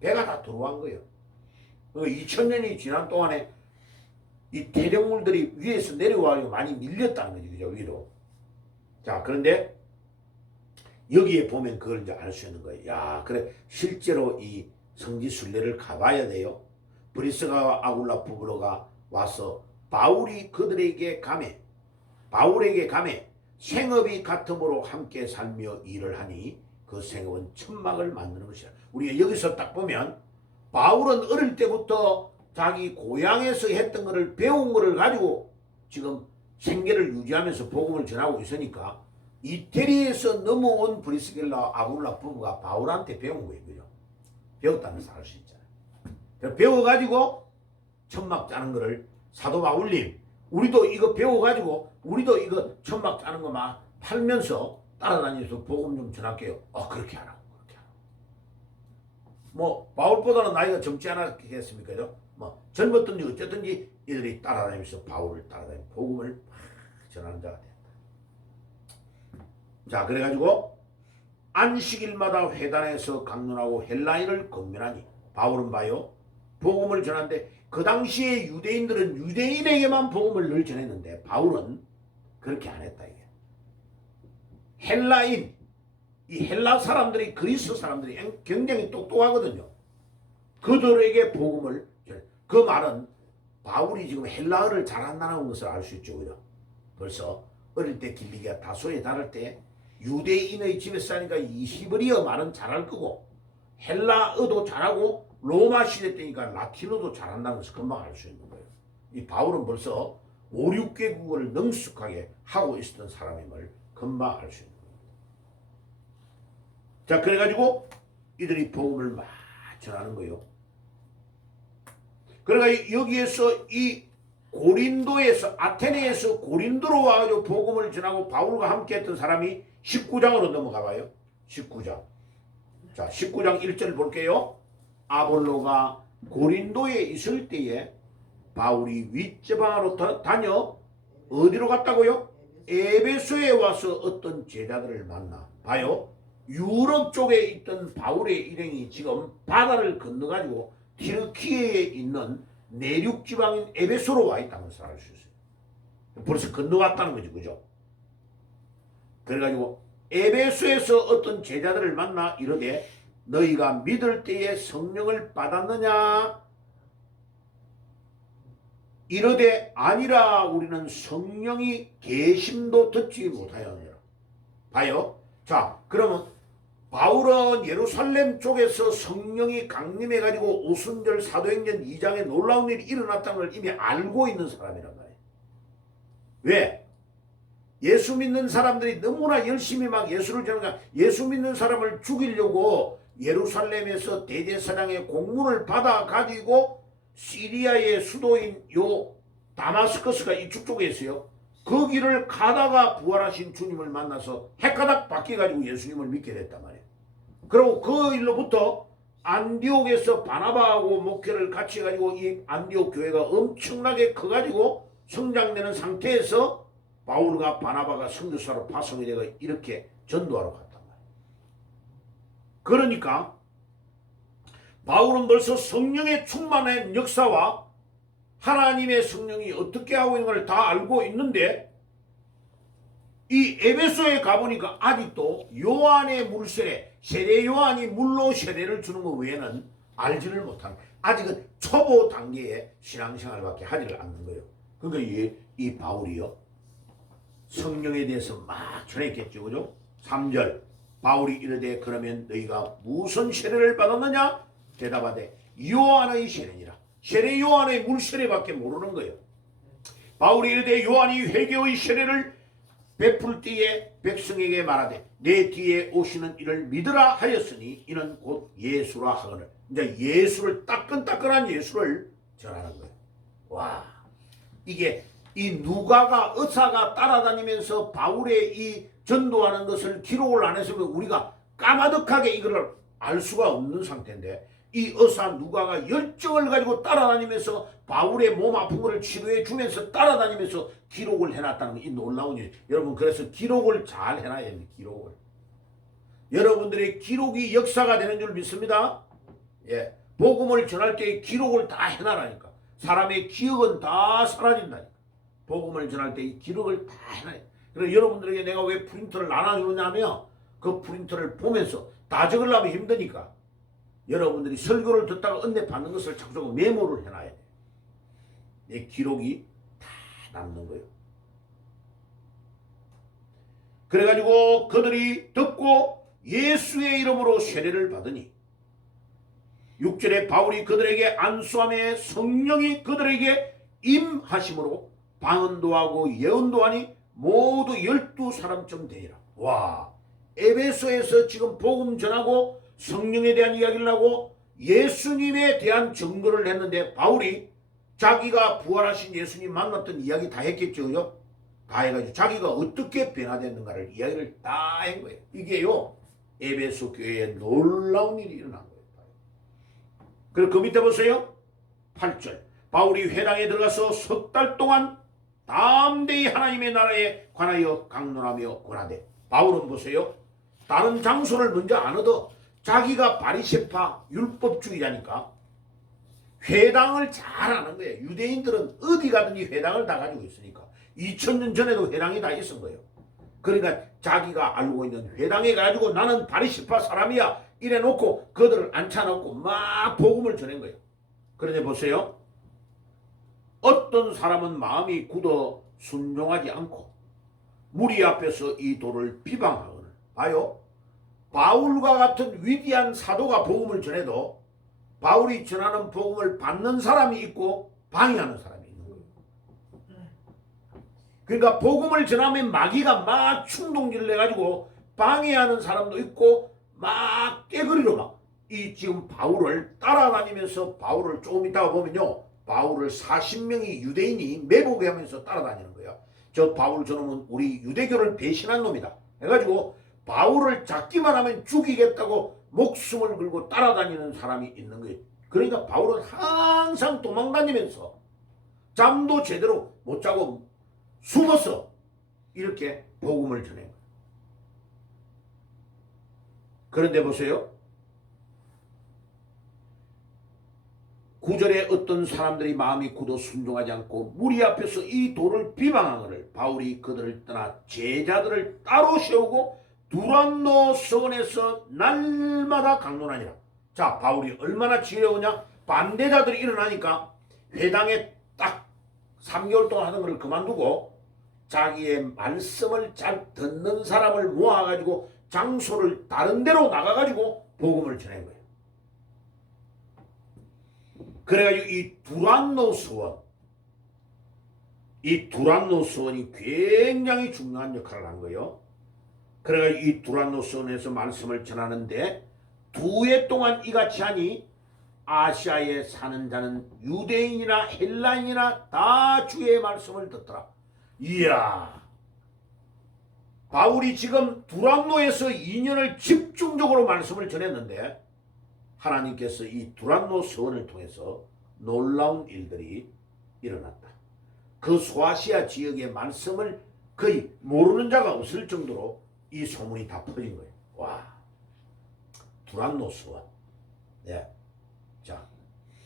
배가 다 들어간 거예요. 2000년이 지난 동안에 이 태적물들이 위에서 내려와서 많이 밀렸다는 거죠. 그죠? 위로. 자, 그런데 여기에 보면 그걸 이제 알 수 있는 거예요. 야, 그래. 실제로 이 성지 순례를 가봐야 돼요. 브리스가 아굴라 부부로가 와서 바울에게 감해 생업이 같음으로 함께 살며 일을 하니 그 생업은 천막을 만드는 것이야. 우리가 여기서 딱 보면 바울은 어릴 때부터 자기 고향에서 했던 것을 배운 것을 가지고 지금 생계를 유지하면서 복음을 전하고 있으니까 이태리에서 넘어온 브리스길라 아굴라 부부가 바울한테 배운 거예요. 그죠? 배웠다면서 알 수 있잖아요. 배워가지고 천막 짜는 거를 사도 바울님, 우리도 이거 배워가지고 우리도 이거 천막 짜는 거 막 팔면서 따라다니면서 복음 좀 전할게요. 그렇게 하라고. 뭐 바울보다는 나이가 젊지 않았겠습니까? 뭐 젊었든지 어쨌든지 이들이 따라다니면서 바울을 따라다니며 복음을 막 전하는 자가 됐다. 자, 그래가지고 안식일마다 회단에서 강론하고 헬라인을 권면하니 바울은 봐요. 복음을 전하는데 그 당시에 유대인들은 유대인에게만 복음을 늘 전했는데 바울은 그렇게 안 했다. 이게 헬라인, 이 헬라 사람들이 그리스 사람들이 굉장히 똑똑하거든요. 그들에게 복음을 전해. 그 말은 바울이 지금 헬라어를 잘한다는 것을 알 수 있죠. 그죠? 벌써 어릴 때 길리기아 다소에 다닐 때 유대인의 집에서 사니까 이 히브리어 말은 잘할 거고 헬라어도 잘하고 로마 시대 때니까 라틴어도 잘한다는 것을 금방 알 수 있는 거예요. 이 바울은 벌써 5, 6개국어를 능숙하게 하고 있었던 사람임을 금방 알 수 있는 거예요. 자, 그래가지고 이들이 복음을 막 전하는 거예요. 그러니까 여기에서 이 고린도에서 아테네에서 고린도로 와가지고 복음을 전하고 바울과 함께 했던 사람이 19장으로 넘어가 봐요. 19장. 자, 19장 1절 볼게요. 아볼로가 고린도에 있을 때에 바울이 윗지방으로 다녀 어디로 갔다고요? 에베소에 와서 어떤 제자들을 만나 봐요. 유럽 쪽에 있던 바울의 일행이 지금 바다를 건너가지고 튀르키예에 있는 내륙 지방인 에베소로 와 있다는 것을 알 수 있어요. 벌써 건너왔다는 거죠. 그죠? 그래가지고 에베소에서 어떤 제자들을 만나 이르되 너희가 믿을 때에 성령을 받았느냐? 이르되 아니라 우리는 성령이 계심도 듣지 못하였느니라. 봐요. 자, 그러면 바울은 예루살렘 쪽에서 성령이 강림해가지고 오순절 사도행전 2장에 놀라운 일이 일어났다는 걸 이미 알고 있는 사람이란 말이에요. 왜? 예수 믿는 사람들이 너무나 열심히 막 예수를 전하니까 예수 믿는 사람을 죽이려고 예루살렘에서 대제사장의 공문을 받아가지고 시리아의 수도인 요 다마스커스가 이쪽 쪽에 있어요. 그 길을 가다가 부활하신 주님을 만나서 헷가닥 바뀌어가지고 예수님을 믿게 됐단 말이에요. 그리고 그 일로부터 안디옥에서 바나바하고 목회를 같이 해가지고 이 안디옥 교회가 엄청나게 커가지고 성장되는 상태에서 바울과 바나바가 선교사로 파송이 되고 이렇게 전도하러 갔단 말이에요. 그러니까 바울은 벌써 성령의 충만한 역사와 하나님의 성령이 어떻게 하고 있는 걸 다 알고 있는데 이 에베소에 가보니까 아직도 요한의 물 세례, 세례 요한이 물로 세례를 주는 것 외에는 알지를 못하는, 아직은 초보 단계의 신앙생활밖에 하지를 않는 거예요. 그러니까 이 바울이요 성령에 대해서 막 전했겠죠. 그죠? 3절 바울이 이르되 그러면 너희가 무슨 세례를 받았느냐? 대답하되 요한의 세례니라. 세례 요한의 물 세례밖에 모르는 거예요. 바울이 이르되 요한이 회개의 세례를 베풀 때에 백성에게 말하되 내 뒤에 오시는 이를 믿으라 하였으니 이는 곧 예수라 하거늘. 이제 예수를 따끈따끈한 예수를 전하는 거예요. 와, 이게 이 누가가 의사가 따라다니면서 바울의 이 전도하는 것을 기록을 안 했으면 우리가 까마득하게 이걸 알 수가 없는 상태인데 이 의사 누가가 열정을 가지고 따라다니면서 바울의 몸 아픈 것을 치료해 주면서 따라다니면서 기록을 해놨다는 이 놀라운 일. 여러분 그래서 기록을 잘 해놔야 됩니다. 기록을. 여러분들의 기록이 역사가 되는 줄 믿습니다. 예, 복음을 전할 때 기록을 다 해놔라니까. 사람의 기억은 다 사라진다니까. 복음을 전할 때 이 기록을 다 해놔요. 그래서 여러분들에게 내가 왜 프린터를 나눠주느냐면 그 프린터를 보면서 다 적으려면 힘드니까 여러분들이 설교를 듣다가 은혜 받는 것을 자꾸 메모를 해놔야 돼요. 내 기록이 다 남는 거예요. 그래가지고 그들이 듣고 예수의 이름으로 세례를 받으니 6절에 바울이 그들에게 안수함에 성령이 그들에게 임하심으로 방언도 하고 예언도 하니 모두 12사람쯤 되니라. 와, 에베소에서 지금 복음 전하고 성령에 대한 이야기를 하고 예수님에 대한 증거를 했는데 바울이 자기가 부활하신 예수님 만났던 이야기 다 했겠죠. 다 해가지고 자기가 어떻게 변화됐는가를 이야기를 다 한 거예요. 이게요 에베소 교회에 놀라운 일이 일어난 거예요. 그리고 그 밑에 보세요. 8절 바울이 회당에 들어가서 석 달 동안 담대히 하나님의 나라에 관하여 강론하며 권하되 바울은 보세요. 다른 장소를 먼저 안 얻어. 자기가 바리새파 율법주의라니까 회당을 잘 아는 거예요. 유대인들은 어디 가든지 회당을 다 가지고 있으니까 2000년 전에도 회당이 다 있은 거예요. 그러니까 자기가 알고 있는 회당에 가지고 나는 바리새파 사람이야 이래 놓고 그들을 앉혀놓고 막 복음을 전한 거예요. 그런데 보세요. 어떤 사람은 마음이 굳어 순종하지 않고 무리 앞에서 이 도를 비방하거늘. 봐요. 바울과 같은 위대한 사도가 복음을 전해도 바울이 전하는 복음을 받는 사람이 있고 방해하는 사람이 있는 거예요. 그러니까 복음을 전하면 마귀가 막 충동질을 해가지고 방해하는 사람도 있고 막 깨거리로 막 이 지금 바울을 따라다니면서 바울을 조금 있다가 보면요. 바울을 40명의 유대인이 매복해 하면서 따라다니는 거예요. 저 바울 저놈은 우리 유대교를 배신한 놈이다. 해가지고 바울을 잡기만 하면 죽이겠다고 목숨을 걸고 따라다니는 사람이 있는 거예요. 그러니까 바울은 항상 도망다니면서 잠도 제대로 못 자고 숨어서 이렇게 복음을 전해요. 그런데 보세요. 9절에 어떤 사람들이 마음이 굳어 순종하지 않고 무리 앞에서 이 도를 비방하거늘 바울이 그들을 떠나 제자들을 따로 세우고 두란노 성원에서 날마다 강론하니라. 자, 바울이 얼마나 지혜로우냐. 반대자들이 일어나니까 회당에 딱 3개월 동안 하던 것을 그만두고 자기의 말씀을 잘 듣는 사람을 모아가지고 장소를 다른 데로 나가가지고 복음을 전한 거예요. 그래가지고 이 두란노 서원이 굉장히 중요한 역할을 한 거예요. 그래가지고 이 두란노 서원에서 말씀을 전하는데 2해 동안 이같이 하니 아시아에 사는 자는 유대인이나 헬라인이나 다 주의 말씀을 듣더라. 이야, 바울이 지금 두란노에서 2년을 집중적으로 말씀을 전했는데 하나님께서 이 두란노 서원을 통해서 놀라운 일들이 일어났다. 그 소아시아 지역의 말씀을 거의 모르는 자가 없을 정도로 이 소문이 다 퍼진 거예요. 와, 두란노 서원. 네. 자,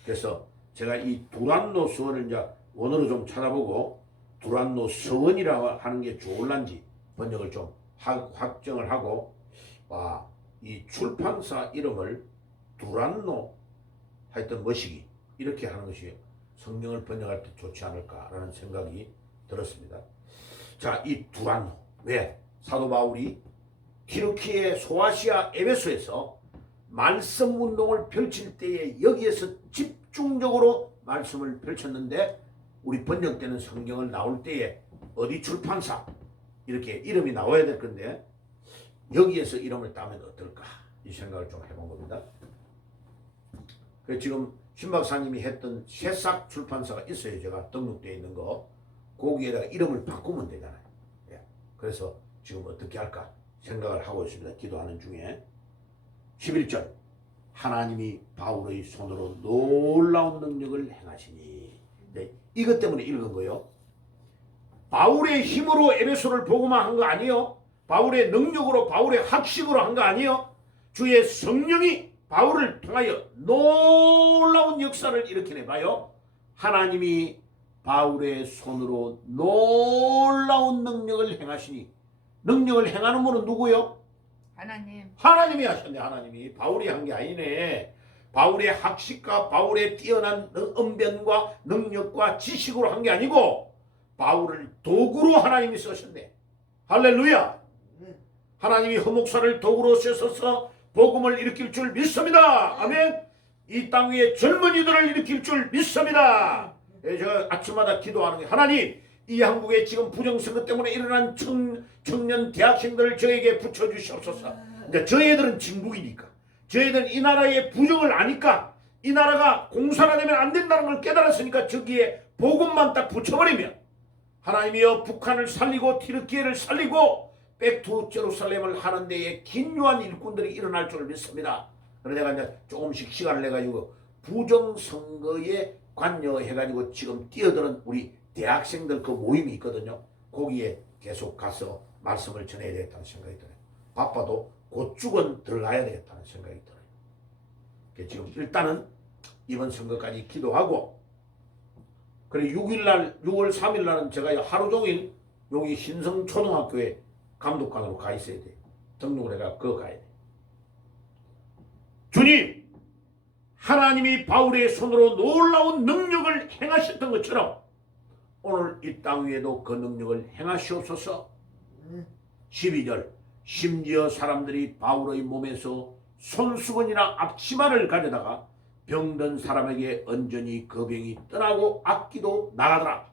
그래서 제가 이 두란노 서원을 이제 원어로 좀 찾아보고 두란노 서원이라고 하는 게 좋을란지 번역을 좀 확정을 하고, 와, 이 출판사 이름을 두란노 하여튼 머시기 이렇게 하는 것이 성경을 번역할 때 좋지 않을까라는 생각이 들었습니다. 자, 이 두란노, 왜? 사도 바울이 튀르키예 소아시아 에베소에서 말씀 운동을 펼칠 때에 여기에서 집중적으로 말씀을 펼쳤는데 우리 번역되는 성경을 나올 때에 어디 출판사 이렇게 이름이 나와야 될 건데 여기에서 이름을 따면 어떨까 이 생각을 좀 해본 겁니다. 그래서 지금 신 박사님이 했던 새싹 출판사가 있어요. 제가 등록되어 있는 거 거기에다가 이름을 바꾸면 되잖아요. 예. 그래서 지금 어떻게 할까 생각을 하고 있습니다. 기도하는 중에 11절 하나님이 바울의 손으로 놀라운 능력을 행하시니. 네. 이것 때문에 읽은 거예요. 바울의 힘으로 에베소를 복음화한 거 아니에요. 바울의 능력으로 바울의 학식으로 한 거 아니에요. 주의 성령이 바울을 통하여 놀라운 역사를 일으켜내봐요. 하나님이 바울의 손으로 놀라운 능력을 행하시니, 능력을 행하는 분은 누구요? 하나님. 하나님이 하셨네. 하나님이. 바울이 한 게 아니네. 바울의 학식과 바울의 뛰어난 언변과 능력과 지식으로 한 게 아니고 바울을 도구로 하나님이 쓰셨네. 할렐루야. 하나님이 허목사를 도구로 쓰셔서 복음을 일으킬 줄 믿습니다. 아멘. 이 땅 위에 젊은이들을 일으킬 줄 믿습니다. 제가 아침마다 기도하는 게, 하나님, 이 한국에 지금 부정선거 때문에 일어난 청년 대학생들을 저에게 붙여주시옵소서. 그러니까 저희들은 진국이니까, 저희들은 이 나라의 부정을 아니까, 이 나라가 공산화되면 안 된다는 걸 깨달았으니까 저기에 복음만 딱 붙여버리면, 하나님이여 북한을 살리고 튀르키예를 살리고 백투 제루살렘을 하는 데에 긴요한 일꾼들이 일어날 줄 믿습니다. 그래서 내가 이제 조금씩 시간을 내가지고 부정선거에 관여해가지고 지금 뛰어드는 우리 대학생들 그 모임이 있거든요. 거기에 계속 가서 말씀을 전해야 되겠다는 생각이 들어요. 바빠도 곧죽은 들어가야 되겠다는 생각이 들어요. 지금 일단은 이번 선거까지 기도하고, 그래 6일 6월 3일 날은 제가 하루 종일 여기 신성초등학교에 감독관으로 가 있어야 돼. 등록을 해가 그거 가야 돼. 주님, 하나님이 바울의 손으로 놀라운 능력을 행하셨던 것처럼 오늘 이 땅 위에도 그 능력을 행하시옵소서. 12절, 심지어 사람들이 바울의 몸에서 손수건이나 앞치마를 가져다가 병든 사람에게 얹으니 그 병이 떠나고 악기도 나가더라.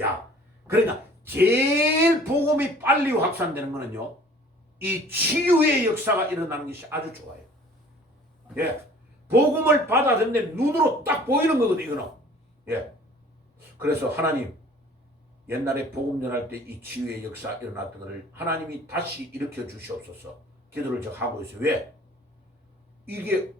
야, 그러니까 제일 복음이 빨리 확산되는 거는요, 이 치유의 역사가 일어나는 것이 아주 좋아요. 예, 복음을 받아들이면 눈으로 딱 보이는 거거든요, 이거는. 예, 그래서 하나님, 옛날에 복음 전할 때 이 치유의 역사 일어났던 것을 하나님이 다시 일으켜 주시옵소서. 기도를 저 하고 있어요. 왜? 이게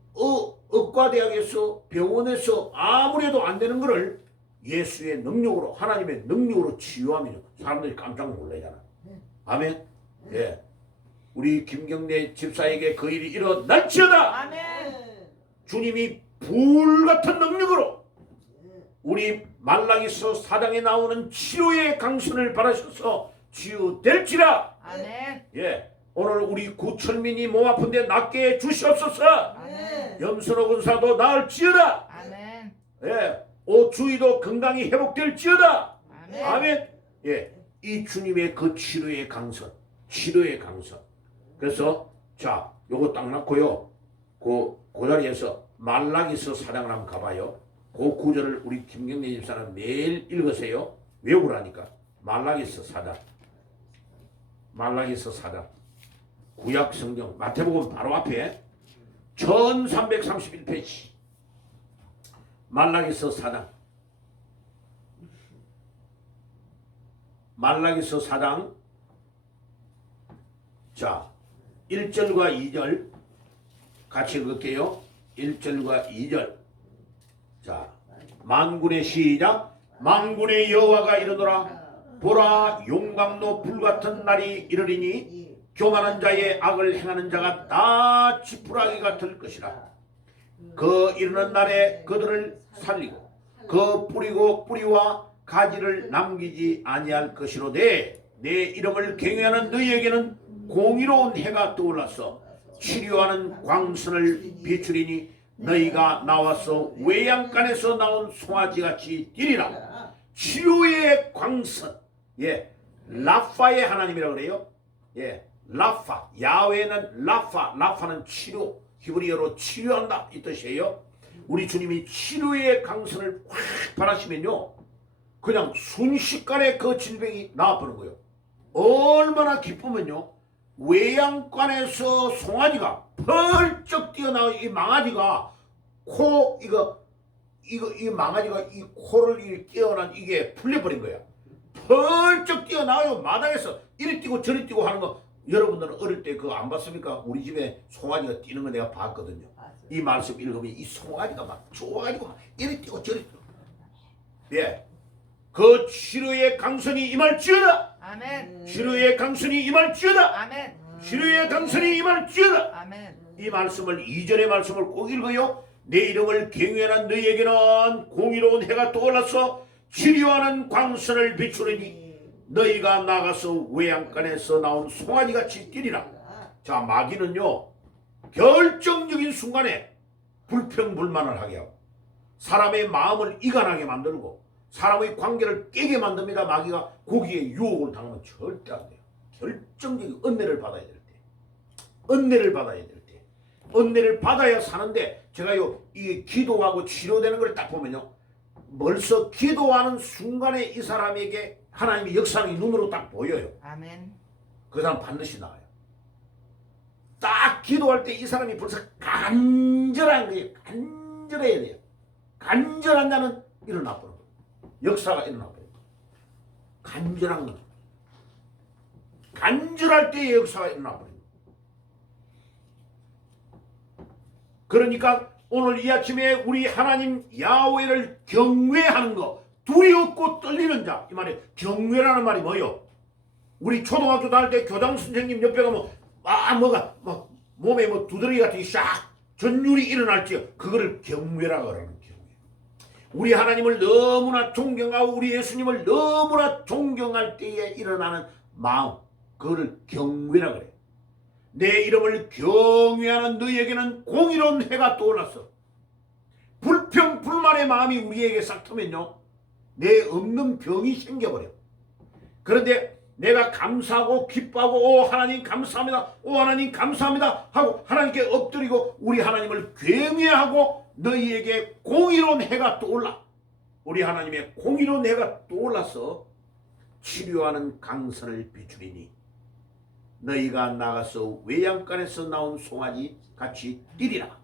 의과대학에서 병원에서 아무래도 안 되는 거를 예수의 능력으로, 하나님의 능력으로 치유하면 사람들이 깜짝 놀라잖아. 아멘. 예, 우리 김경래 집사에게 그 일이 일어날지어다. 아멘. 주님이 불같은 능력으로 우리 말라기서 4장에 나오는 치료의 강선을 바라셔서 치유될지라. 아멘. 예, 오늘 우리 구철민이 몸 아픈데 낫게 해주시옵소서. 아멘. 염선호 군사도 나을지어다. 아멘. 예, 오주희도 건강이 회복될지어다. 아멘. 아멘. 예, 이 주님의 그 치료의 강선, 치료의 강선. 그래서 자, 요거 딱 놓고요, 그 자리에서 말라기서 4장을 한번 가봐요. 그 구절을 우리 김경래 집사는 매일 읽으세요. 외우라니까. 말라기서 4장, 말라기서 4장, 구약 성경 마태복음 바로 앞에 1331페이지 말라기서 4장, 말라기서 4장, 자 1절과 2절 같이 읽을게요. 1절과 2절. 자, 만군의 시작. 만군의 여호와가 이르노라. 보라, 용광로 불같은 날이 이르리니 교만한 자의 악을 행하는 자가 다 지푸라기가 될 것이라. 그 이르는 날에 그들을 살리고 그 뿌리고 뿌리와 가지를 남기지 아니할 것이로되 내 이름을 경외하는 너희에게는 공의로운 해가 떠올라서 치료하는 광선을 비추리니 너희가 나와서 외양간에서 나온 송아지같이 뛰리라. 치료의 광선. 예, 라파의 하나님이라고 그래요. 예, 라파. 야훼는 라파. 라파는 치료. 히브리어로 치료한다 이 뜻이에요. 우리 주님이 치료의 강선을 확 바라시면요, 그냥 순식간에 그 질병이 나아버린 거예요. 얼마나 기쁘면요, 외양간에서 송아지가 펄쩍 뛰어나와. 이 망아지가 이 망아지가 이 코를 뛰어난 이게 풀려버린 거야. 펄쩍 뛰어나와요. 마당에서 이리 뛰고 저리 뛰고 하는 거 여러분들은 어릴 때 그거 안 봤습니까? 우리 집에 송아지가 뛰는 거 내가 봤거든요. 이 말씀 읽으면 이 송아지가 막 좋아가지고 막 이리 뛰고 저리 뛰고. 예, 그 치료의 강선이 임할지어다. 아멘. 치료의 강선이 임할지어다. 아멘. 치료의 강선이 임할지어다. 아멘. 이 말씀을, 이전의 말씀을 꼭 읽어요. 내 이름을 경외하는 너희에게는 공의로운 해가 떠올라서 치료하는 광선을 비추리니 너희가 나가서 외양간에서 나온 송아지같이 뛰리라. 자, 마귀는요 결정적인 순간에 불평불만을 하게 하고 사람의 마음을 이간하게 만들고 사람의 관계를 깨게 만듭니다. 마귀가 거기에 유혹을 당하면 절대 안 돼요. 결정적인 은혜를 받아야 될 때, 은혜를 받아야 될 때, 은혜를 받아야 사는데, 제가요 이게 기도하고 치료되는 걸 딱 보면요, 벌써 기도하는 순간에 이 사람에게 하나님의 역사는 눈으로 딱 보여요. 아멘. 그 사람 반드시 나와요. 딱 기도할 때 이 사람이 벌써 간절한 거예요. 간절해야 돼요. 간절한 자는 일어나 버려요. 역사가 일어나 버려요. 간절한 거. 간절할 때의 역사가 일어나 버려요. 그러니까 오늘 이 아침에 우리 하나님 야훼를 경외하는 거, 두렵고 떨리는 자, 이 말이 경외라는 말이 뭐예요? 우리 초등학교 다닐 때 교장 선생님 옆에 가면 몸에 두드러기 같은 게 샥 전율이 일어날지, 그거를 경외라고 하는 경외. 우리 하나님을 너무나 존경하고 우리 예수님을 너무나 존경할 때에 일어나는 마음, 그거를 경외라고 그래요. 내 이름을 경외하는 너희에게는 공의로운 해가 떠올랐어. 불평불만의 마음이 우리에게 싹 트면요, 내 없는 병이 생겨버려. 그런데 내가 감사하고 기뻐하고 오 하나님 감사합니다, 오 하나님 감사합니다 하고 하나님께 엎드리고 우리 하나님을 경외하고 너희에게 공의로운 해가 떠올라. 우리 하나님의 공의로운 해가 떠올라서 치료하는 강선을 비추리니 너희가 나가서 외양간에서 나온 송아지 같이 뛰리라.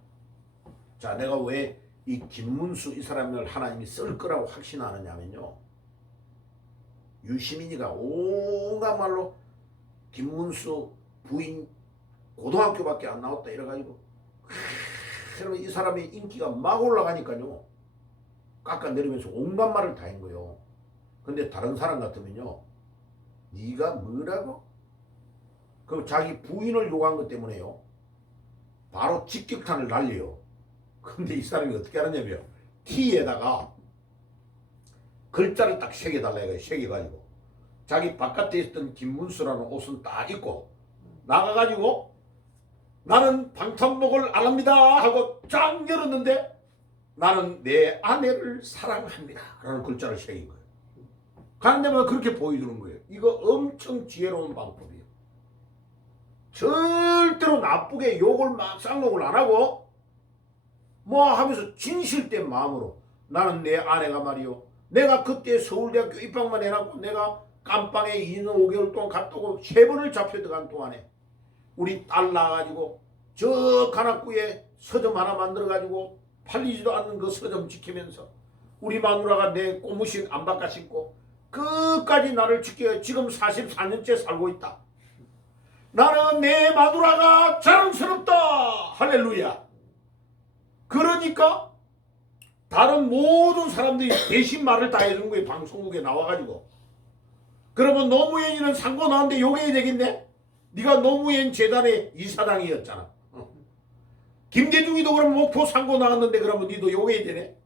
자, 내가 왜 이 김문수 이 사람을 하나님이 쓸 거라고 확신하느냐면요, 유시민이가 온갖 말로 김문수 부인 고등학교밖에 안 나왔다 이래가지고, 그러면 이 사람의 인기가 막 올라가니까요 깎아내리면서 온갖 말을 다 한 거예요. 근데 다른 사람 같으면요, 네가 뭐라고? 그 자기 부인을 욕한 것 때문에요 바로 직격탄을 날려요. 근데 이 사람이 어떻게 하느냐면 T에다가 글자를 딱 새겨달라 해가지고 새겨가지고 자기 바깥에 있던 김문수라는 옷은 딱 입고 나가가지고 나는 방탄복을 안 합니다 하고 쫙 열었는데 나는 내 아내를 사랑합니다 라는 글자를 새긴 거예요. 가는 데마다 그렇게 보여주는 거예요. 이거 엄청 지혜로운 방법이에요. 절대로 나쁘게 욕을 막 쌍욕을 안 하고 뭐 하면서 진실된 마음으로, 나는 내 아내가 말이요, 내가 그때 서울대학교 입학만 해놨고 내가 깜빵에 2년 5개월 동안 갔다 오고 3번을 잡혀 들어간 동안에 우리 딸 낳아가지고 저 관악구에 서점 하나 만들어가지고 팔리지도 않는 그 서점 지키면서 우리 마누라가 내 고무신 안 바꿔 신고 끝까지 나를 지켜 지금 44년째 살고 있다. 나는 내 마누라가 자랑스럽다. 할렐루야. 그러니까 다른 모든 사람들이 대신 말을 다 해주는 거예요. 방송국에 나와가지고. 그러면 노무현이는 상고 나왔는데 욕해야 되겠네? 네가 노무현 재단의 이사장이었잖아. 김대중이도 그럼 목포 상고 나왔는데 그러면 니도 욕해야 되네?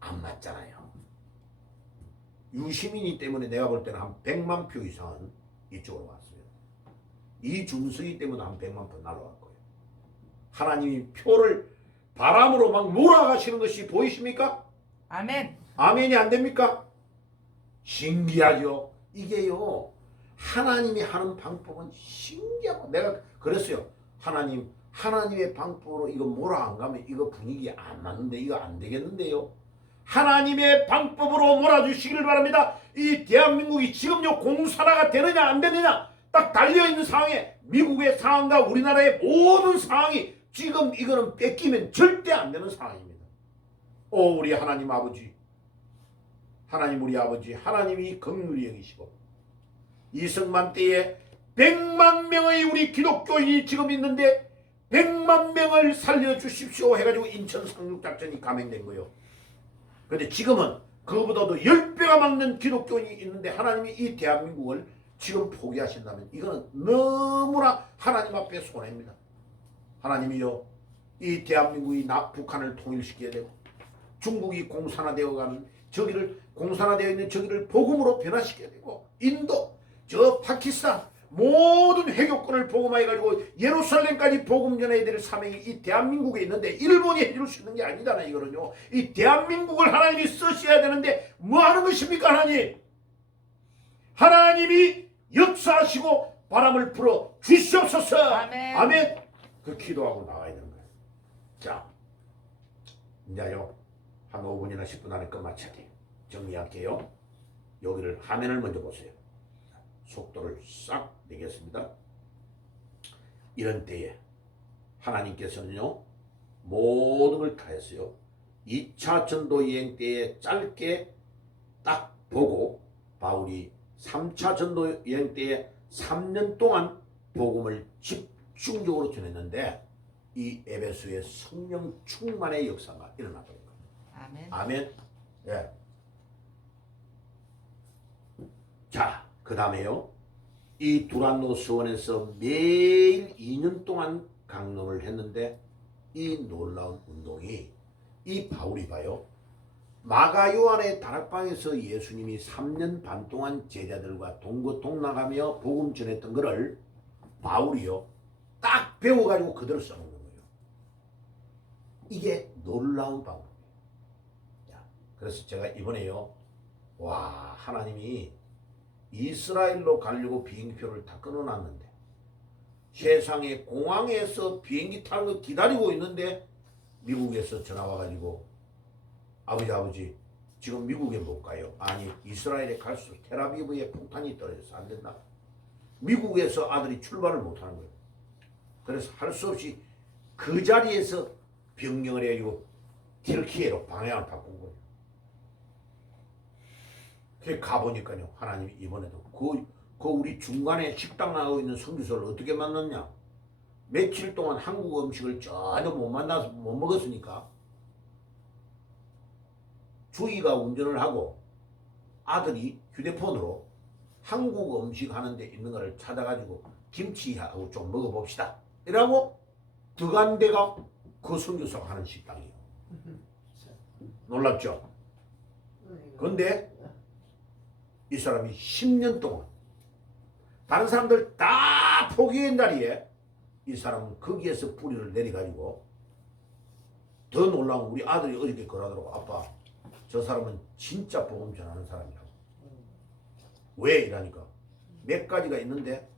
안 맞잖아요. 유시민이 때문에 내가 볼 때는 한 100만 표 이상은 이쪽으로 왔어요. 이준석이 때문에 한 100만 표 날아갈 거예요. 하나님이 표를 바람으로 막 몰아가시는 것이 보이십니까? 아멘. 아멘이 안 됩니까? 신기하죠. 이게요, 하나님이 하는 방법은 신기하고, 내가 그랬어요. 하나님의 방법으로 이거 몰아 안 가면 이거 분위기 안 맞는데 이거 안 되겠는데요. 하나님의 방법으로 몰아주시기를 바랍니다. 이 대한민국이 지금요 공산화가 되느냐 안 되느냐 딱 달려있는 상황에 미국의 상황과 우리나라의 모든 상황이 지금 이거는 뺏기면 절대 안 되는 상황입니다. 오, 우리 하나님 아버지, 하나님 우리 아버지, 하나님이 긍휼히 여기시고 이승만 때에 100만 명의 우리 기독교인이 지금 있는데 100만 명을 살려주십시오 해가지고 인천 상륙작전이 감행된 거예요. 그런데 지금은 그거보다도 10배가 많은 기독교인이 있는데 하나님이 이 대한민국을 지금 포기하신다면 이거는 너무나 하나님 앞에 손해입니다. 하나님이요, 이 대한민국이 북한을 통일시켜야 되고 중국이 공산화되어가는 저기를 공산화되어 있는 저기를 복음으로 변화시켜야 되고 인도 저 파키스탄 모든 회교권을 복음화해가지고 예루살렘까지 복음 전해야 될 사명이 이 대한민국에 있는데 일본이 해줄 수 있는 게 아니잖아요. 이거는요. 이 대한민국을 하나님이 쓰셔야 되는데 뭐 하는 것입니까? 하나님이 역사하시고 바람을 불어 주시옵소서. 아멘. 아멘. 그 기도하고 나와야 되는 거예요. 자, 이제요 한 5분이나 10분 안에 끝마쳐야 돼요. 정리할게요. 여기를 화면을 먼저 보세요. 속도를 싹 내겠습니다. 이런 때에 하나님께서는요 모든 걸 다 했어요. 2차 전도 여행 때에 짧게 딱 보고 바울이 3차 전도 여행 때에 3년 동안 복음을 집중적으로 전했는데 이 에베소의 성령 충만의 역사가 일어났던 거예요. 아멘. 아멘. 예. 자, 그 다음에요. 이 두란노 수원에서 매일 2년 동안 강론을 했는데 이 놀라운 운동이 이 바울이 봐요. 마가 요한의 다락방에서 예수님이 3년 반 동안 제자들과 동거동락하며 복음 전했던 것을 바울이요 딱 배워가지고 그대로 써놓는 거예요. 이게 놀라운 방법이에요. 그래서 제가 이번에요 와 하나님이 이스라엘로 가려고 비행기표를 다 끊어놨는데 세상에 공항에서 비행기 타는 거 기다리고 있는데 미국에서 전화 와가지고 아버지 지금 미국에 못 가요. 아니 이스라엘에 갈수록 텔아비브에 폭탄이 떨어져서 안 된다. 미국에서 아들이 출발을 못하는 거예요. 그래서 할 수 없이 그 자리에서 병령을 해가지고 튀르키예로 방향을 바꾼 거예요. 그래 가보니까요 하나님이 이번에도 그 우리 중간에 식당 나가고 있는 선교사를 어떻게 만났냐. 며칠 동안 한국 음식을 전혀 못 만나서 못 먹었으니까 주희가 운전을 하고 아들이 휴대폰으로 한국 음식 하는 데 있는 거를 찾아가지고 김치하고 좀 먹어봅시다 이라고 들어간 데가 그 선교사가 하는 식당이에요. 놀랍죠? 그런데 이 사람이 10년 동안 다른 사람들 다 포기한 자리에 이 사람은 거기에서 뿌리를 내려가지고 더 놀라운 우리 아들이 어저께 그러더라고. 아빠 저 사람은 진짜 복음 전하는 사람이라고. 왜? 이라니까 몇 가지가 있는데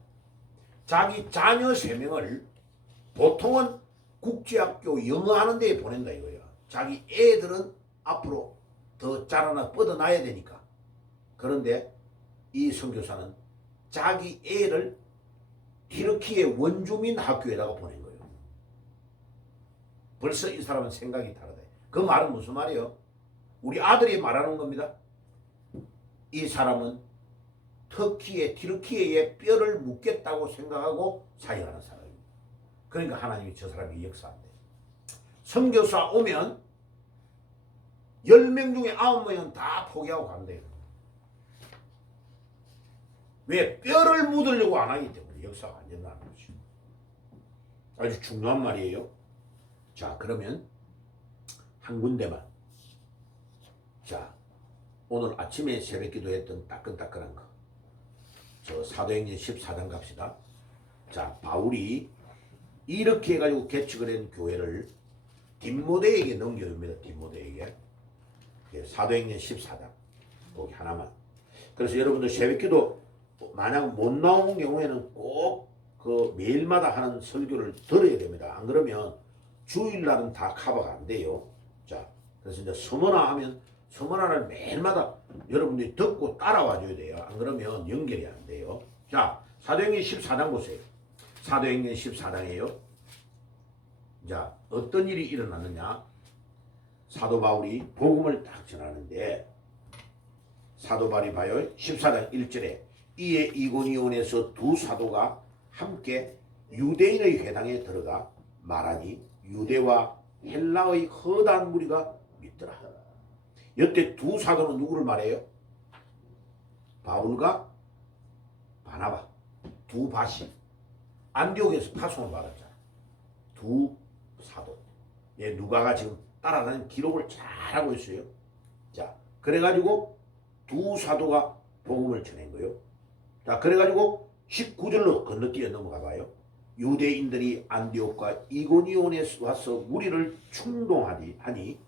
자기 자녀 3명을 보통은 국제학교 영어 하는 데에 보낸다 이거야. 자기 애들은 앞으로 더 자라나 뻗어나야 되니까. 그런데 이 선교사는 자기 애를 튀르키예 원주민 학교에다가 보낸 거예요. 벌써 이 사람은 생각이 다르다. 그 말은 무슨 말이에요? 우리 아들이 말하는 겁니다. 이 사람은 튀르키예에 뼈를 묻겠다고 생각하고 사역하는 사람입니다. 그러니까 하나님이 저 사람이 역사한대. 선교사 오면 10명 중에 9명은 다 포기하고 간대요. 왜? 뼈를 묻으려고 안 하기 때문에 역사가 안 된다는 거죠. 아주 중요한 말이에요. 자, 그러면 한 군데만. 자, 오늘 아침에 새벽 기도했던 따끈따끈한 거. 저 사도행전 14장 갑시다. 자, 바울이 이렇게 해가지고 개척을 한 교회를 디모데에게 넘겨줍니다. 디모데에게. 사도행전 14장. 거기 하나만. 그래서 여러분들 새벽 기도 만약 못 나온 경우에는 꼭 그 매일마다 하는 설교를 들어야 됩니다. 안 그러면 주일날은 다 커버가 안 돼요. 자, 그래서 이제 서문화 하면 서문화를 매일마다 여러분들이 듣고 따라와 줘야 돼요. 안 그러면 연결이 안 돼요. 자, 사도행전 14장 보세요. 사도행전 14장이에요. 자, 어떤 일이 일어났느냐? 사도 바울이 복음을 딱 전하는데 사도 바울이 봐요. 14장 1절에 이에 이고니온에서 두 사도가 함께 유대인의 회당에 들어가 말하니 유대와 헬라의 허다한 무리가 믿더라. 여태 두 사도는 누구를 말해요? 바울과 바나바, 두 바시. 안디옥에서 파송을 받았잖아. 두 사도. 예, 누가가 지금 따라가는 기록을 잘하고 있어요. 자, 그래가지고 두 사도가 복음을 전한 거예요. 자, 그래가지고 19절로 건너뛰어 넘어가 봐요. 유대인들이 안디옥과 이고니온에 와서 무리를 충동하니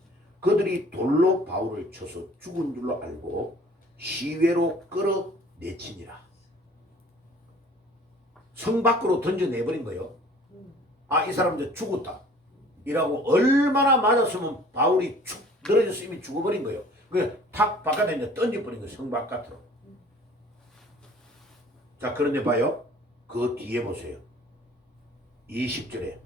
그들이 돌로 바울을 쳐서 죽은 줄로 알고 시외로 끌어내치니라. 성 밖으로 던져내버린 거예요. 아, 이 사람들 죽었다 이라고. 얼마나 맞았으면 바울이 축 늘어져서 이미 죽어버린 거예요. 그냥 탁 바깥에 이제 던져버린 거예요. 성 바깥으로. 자, 그런데 봐요. 그 뒤에 보세요. 20절에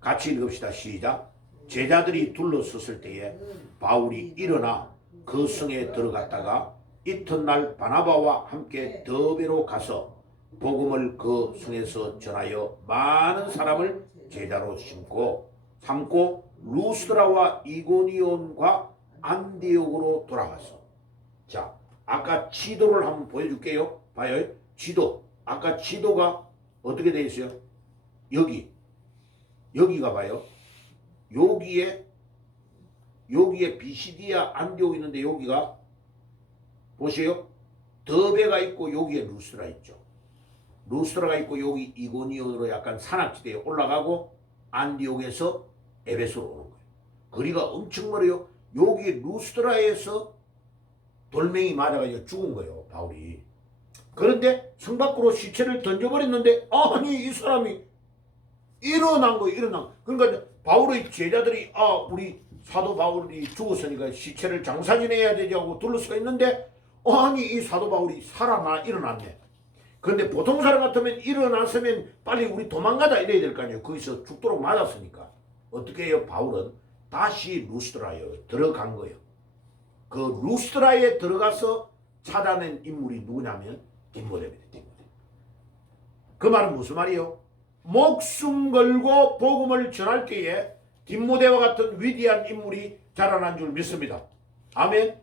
같이 읽읍시다. 시작. 제자들이 둘러섰을 때에 바울이 일어나 그 성에 들어갔다가 이튿날 바나바와 함께 더베로 가서 복음을 그 성에서 전하여 많은 사람을 제자로 삼고 루스드라와 이고니온과 안디옥으로 돌아갔어. 자, 아까 지도를 한번 보여줄게요. 봐요. 지도. 아까 지도가 어떻게 되어 있어요? 여기가 봐요. 여기에 비시디아 안디옥 있는데 여기가 보세요. 더베가 있고 여기에 루스드라 있죠. 루스드라가 있고 여기 이고니온으로 약간 산악지대에 올라가고 안디옥에서 에베소로 오는 거예요. 거리가 엄청 멀어요. 여기 루스드라에서 돌멩이 맞아가지고 죽은 거예요. 바울이. 그런데 성 밖으로 시체를 던져버렸는데 아니 이 사람이 일어난 거예요. 그러니까 바울의 제자들이 우리 사도 바울이 죽었으니까 시체를 장사지내야 되지 하고 둘러서 있는데 아니 이 사도 바울이 일어났네. 그런데 보통 사람 같으면 일어났으면 빨리 우리 도망가자 이래야 될 거 아니에요. 거기서 죽도록 맞았으니까. 어떻게 해요? 바울은 다시 루스드라에 들어간 거예요. 그 루스드라에 들어가서 찾아낸 인물이 누구냐면 디모데입니다. 그 말은 무슨 말이에요? 목숨 걸고 복음을 전할 때에 디모데와 같은 위대한 인물이 자라난 줄 믿습니다. 아멘?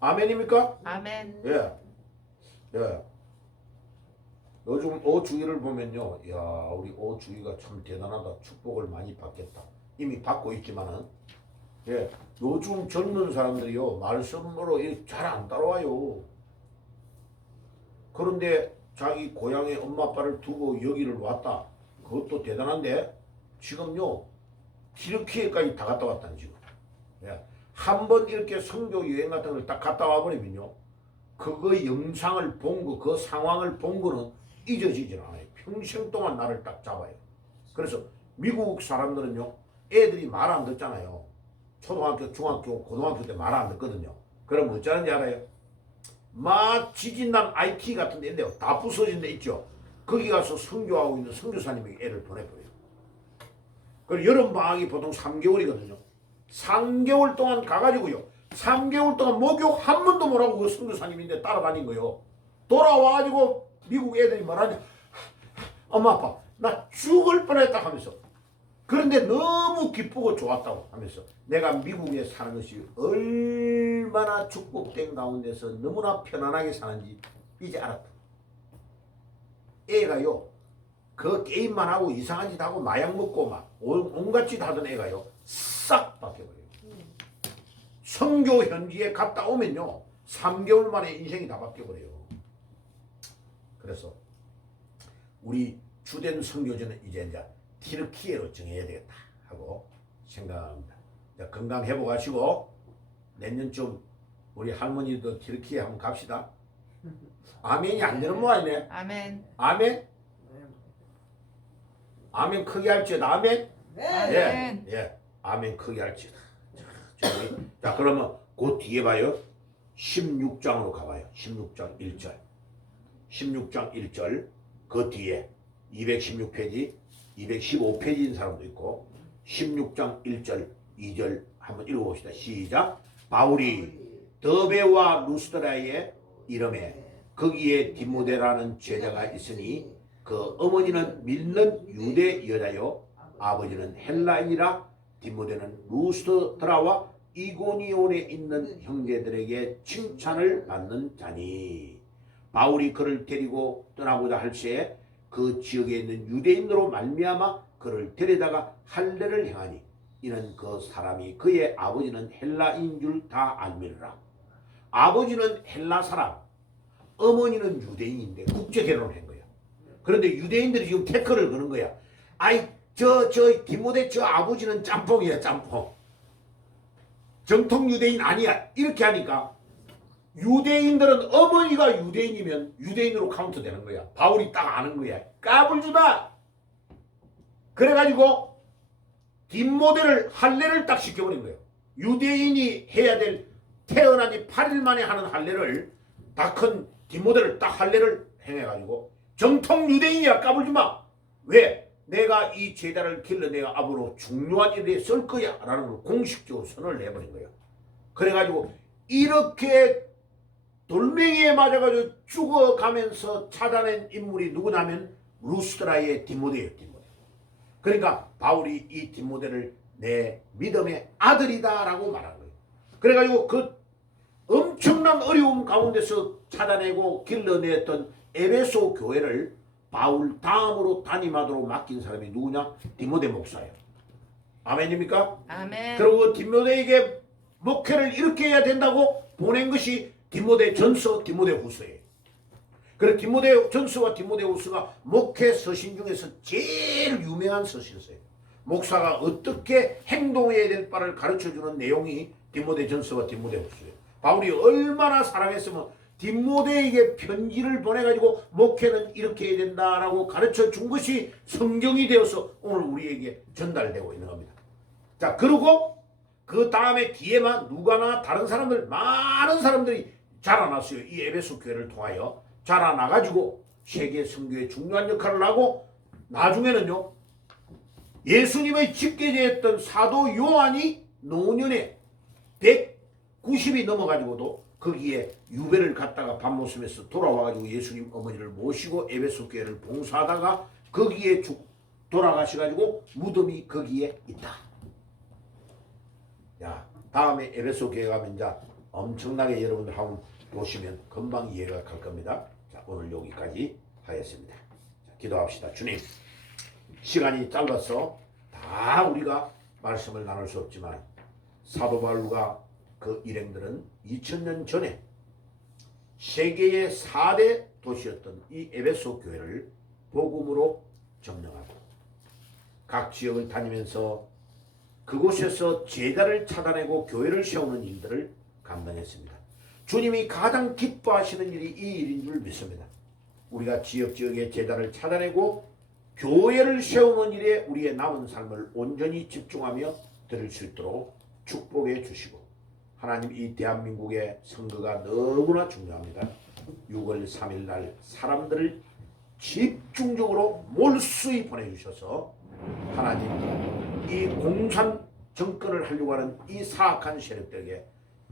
아멘입니까? 아멘. 예. 예. 요즘 오주희를 보면요. 야, 우리 오주희가 참 대단하다. 축복을 많이 받겠다. 이미 받고 있지만은, 예. 요즘 젊은 사람들이요. 말씀으로 잘 안 따라와요. 그런데 자기 고향에 엄마 아빠를 두고 여기를 왔다. 그것도 대단한데, 지금요. 튀르키예까지 다 갔다 왔다는 지금. 예. 한번 이렇게 선교 여행 같은 걸 딱 갔다 와버리면요. 그거 영상을 본 거, 그 상황을 본 거는 잊어지질 않아요. 평생 동안 나를 딱 잡아요. 그래서 미국 사람들은요, 애들이 말 안 듣잖아요. 초등학교, 중학교, 고등학교 때 말 안 듣거든요. 그럼 어쩌는지 알아요? 막 지진난 IT 같은 데인데요. 다 부서진 데 있죠. 거기 가서 선교하고 있는 선교사님이 애를 보내버려요. 그리고 여름방학이 보통 3개월이거든요. 3개월 동안 가가지고요. 3개월 동안 목욕 한 번도 못하고 그 선교사님인데 따라다닌 거예요. 돌아와가지고 미국 애들이 말하냐. 엄마 아빠 나 죽을 뻔했다 하면서. 그런데 너무 기쁘고 좋았다고 하면서 내가 미국에 사는 것이 얼마나 축복된 가운데서 너무나 편안하게 사는지 이제 알았다. 애가요. 그 게임만 하고 이상한 짓 하고 마약 먹고 막 온갖 짓 하던 애가요. 싹 바뀌어버려요. 선교 현지에 갔다 오면요. 3개월 만에 인생이 다 바뀌어버려요. 그래서 우리 주된 선교지는 이제 튀르키예로 정해야 되겠다 하고 생각합니다. 건강 회복하시고 내년쯤 우리 할머니도 튀르키예 한번 갑시다. 아멘이 안 되는 모양이네. 아멘. 아멘? 아멘 크게 할지어다. 아멘? 아멘. 예. 아멘 크게 할지어다. 자, 그러면 그 뒤에 봐요. 16장으로 가봐요. 16장 1절. 16장 1절. 그 뒤에 216페이지, 215페이지인 사람도 있고 16장 1절, 2절 한번 읽어봅시다. 시작. 바울이 더베와 루스드라에 이름에 거기에 디모데라는 제자가 있으니 그 어머니는 믿는 유대 여자요 아버지는 헬라인이라. 디모데는 루스드라와 이고니온에 있는 형제들에게 칭찬을 받는 자니 바울이 그를 데리고 떠나고자 할 시에 그 지역에 있는 유대인으로 말미암아 그를 데려다가 할례를 행하니 이는 그 사람이 그의 아버지는 헬라인 줄 다 알미르라. 아버지는 헬라 사람, 어머니는 유대인인데 국제 결혼을 한 거야. 그런데 유대인들이 지금 태클을 거는 거야. 아이 저 디모데 저 아버지는 짬뽕이야 짬뽕. 정통 유대인 아니야. 이렇게 하니까 유대인들은 어머니가 유대인이면 유대인으로 카운트 되는 거야. 바울이 딱 아는 거야. 까불지마. 그래가지고 디모데를 할례를 딱 시켜버린 거예요. 유대인이 해야 될 태어난 지 8일 만에 하는 할례를 다 큰 디모데를 딱 할례를 행해가지고 정통 유대인이야. 까불지마. 왜? 내가 이 제자를 길러 내가 앞으로 중요한 일에 쓸 거야 라는 걸 공식적으로 선언을 해버린 거예요. 그래가지고 이렇게 돌멩이에 맞아가지고 죽어가면서 찾아낸 인물이 누구냐면 루스드라의 디모데예요. 디모데. 그러니까 바울이 이 디모데를 내 믿음의 아들이다 라고 말한 거예요. 그래가지고 그 엄청난 어려움 가운데서 찾아내고 길러냈던 에베소 교회를 바울 다음으로 담임하도록 맡긴 사람이 누구냐? 디모데 목사예요. 아멘입니까? 아멘. 그리고 디모데에게 목회를 이렇게 해야 된다고 보낸 것이 디모데 전서, 디모데 후서예요. 그래서 디모데 전서와 디모데 후서가 목회 서신 중에서 제일 유명한 서신서예요. 목사가 어떻게 행동해야 될 바를 가르쳐주는 내용이 디모데 전서와 디모데 후서예요. 바울이 얼마나 사랑했으면 디모데에게 편지를 보내가지고 목회는 이렇게 해야 된다라고 가르쳐 준 것이 성경이 되어서 오늘 우리에게 전달되고 있는 겁니다. 자, 그리고 그 다음에 뒤에만 누가나 다른 사람들, 많은 사람들이 자라났어요. 이 에베소 교회를 통하여 자라나가지고 세계 선교에 중요한 역할을 하고 나중에는요, 예수님의 집계제했던 사도 요한이 노년에 190이 넘어가지고도 거기에 유배를 갔다가 밤모섬에서 돌아와가지고 예수님 어머니를 모시고 에베소 교회를 봉사하다가 거기에 돌아가셔가지고 무덤이 거기에 있다. 야, 다음에 에베소 교회 가면 이제 엄청나게 여러분들 한번 보시면 금방 이해가 갈 겁니다. 자, 오늘 여기까지 하겠습니다. 자, 기도합시다. 주님, 시간이 짧아서 다 우리가 말씀을 나눌 수 없지만 사도 바울과 그 일행들은 2000년 전에 세계의 4대 도시였던 이 에베소 교회를 복음으로 점령하고 각 지역을 다니면서 그곳에서 제자를 찾아내고 교회를 세우는 일들을 감당했습니다. 주님이 가장 기뻐하시는 일이 이 일인 줄 믿습니다. 우리가 지역지역의 제자를 찾아내고 교회를 세우는 일에 우리의 남은 삶을 온전히 집중하며 드릴 수 있도록 축복해 주시고 하나님 이 대한민국의 선거가 너무나 중요합니다. 6월 3일 날 사람들을 집중적으로 몰수히 보내주셔서 하나님 이 공산 정권을 하려고 하는 이 사악한 세력들에게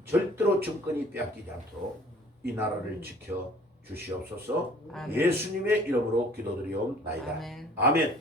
절대로 정권이 빼앗기지 않도록 이 나라를 지켜 주시옵소서. 아멘. 예수님의 이름으로 기도드리옵나이다. 아멘. 아멘.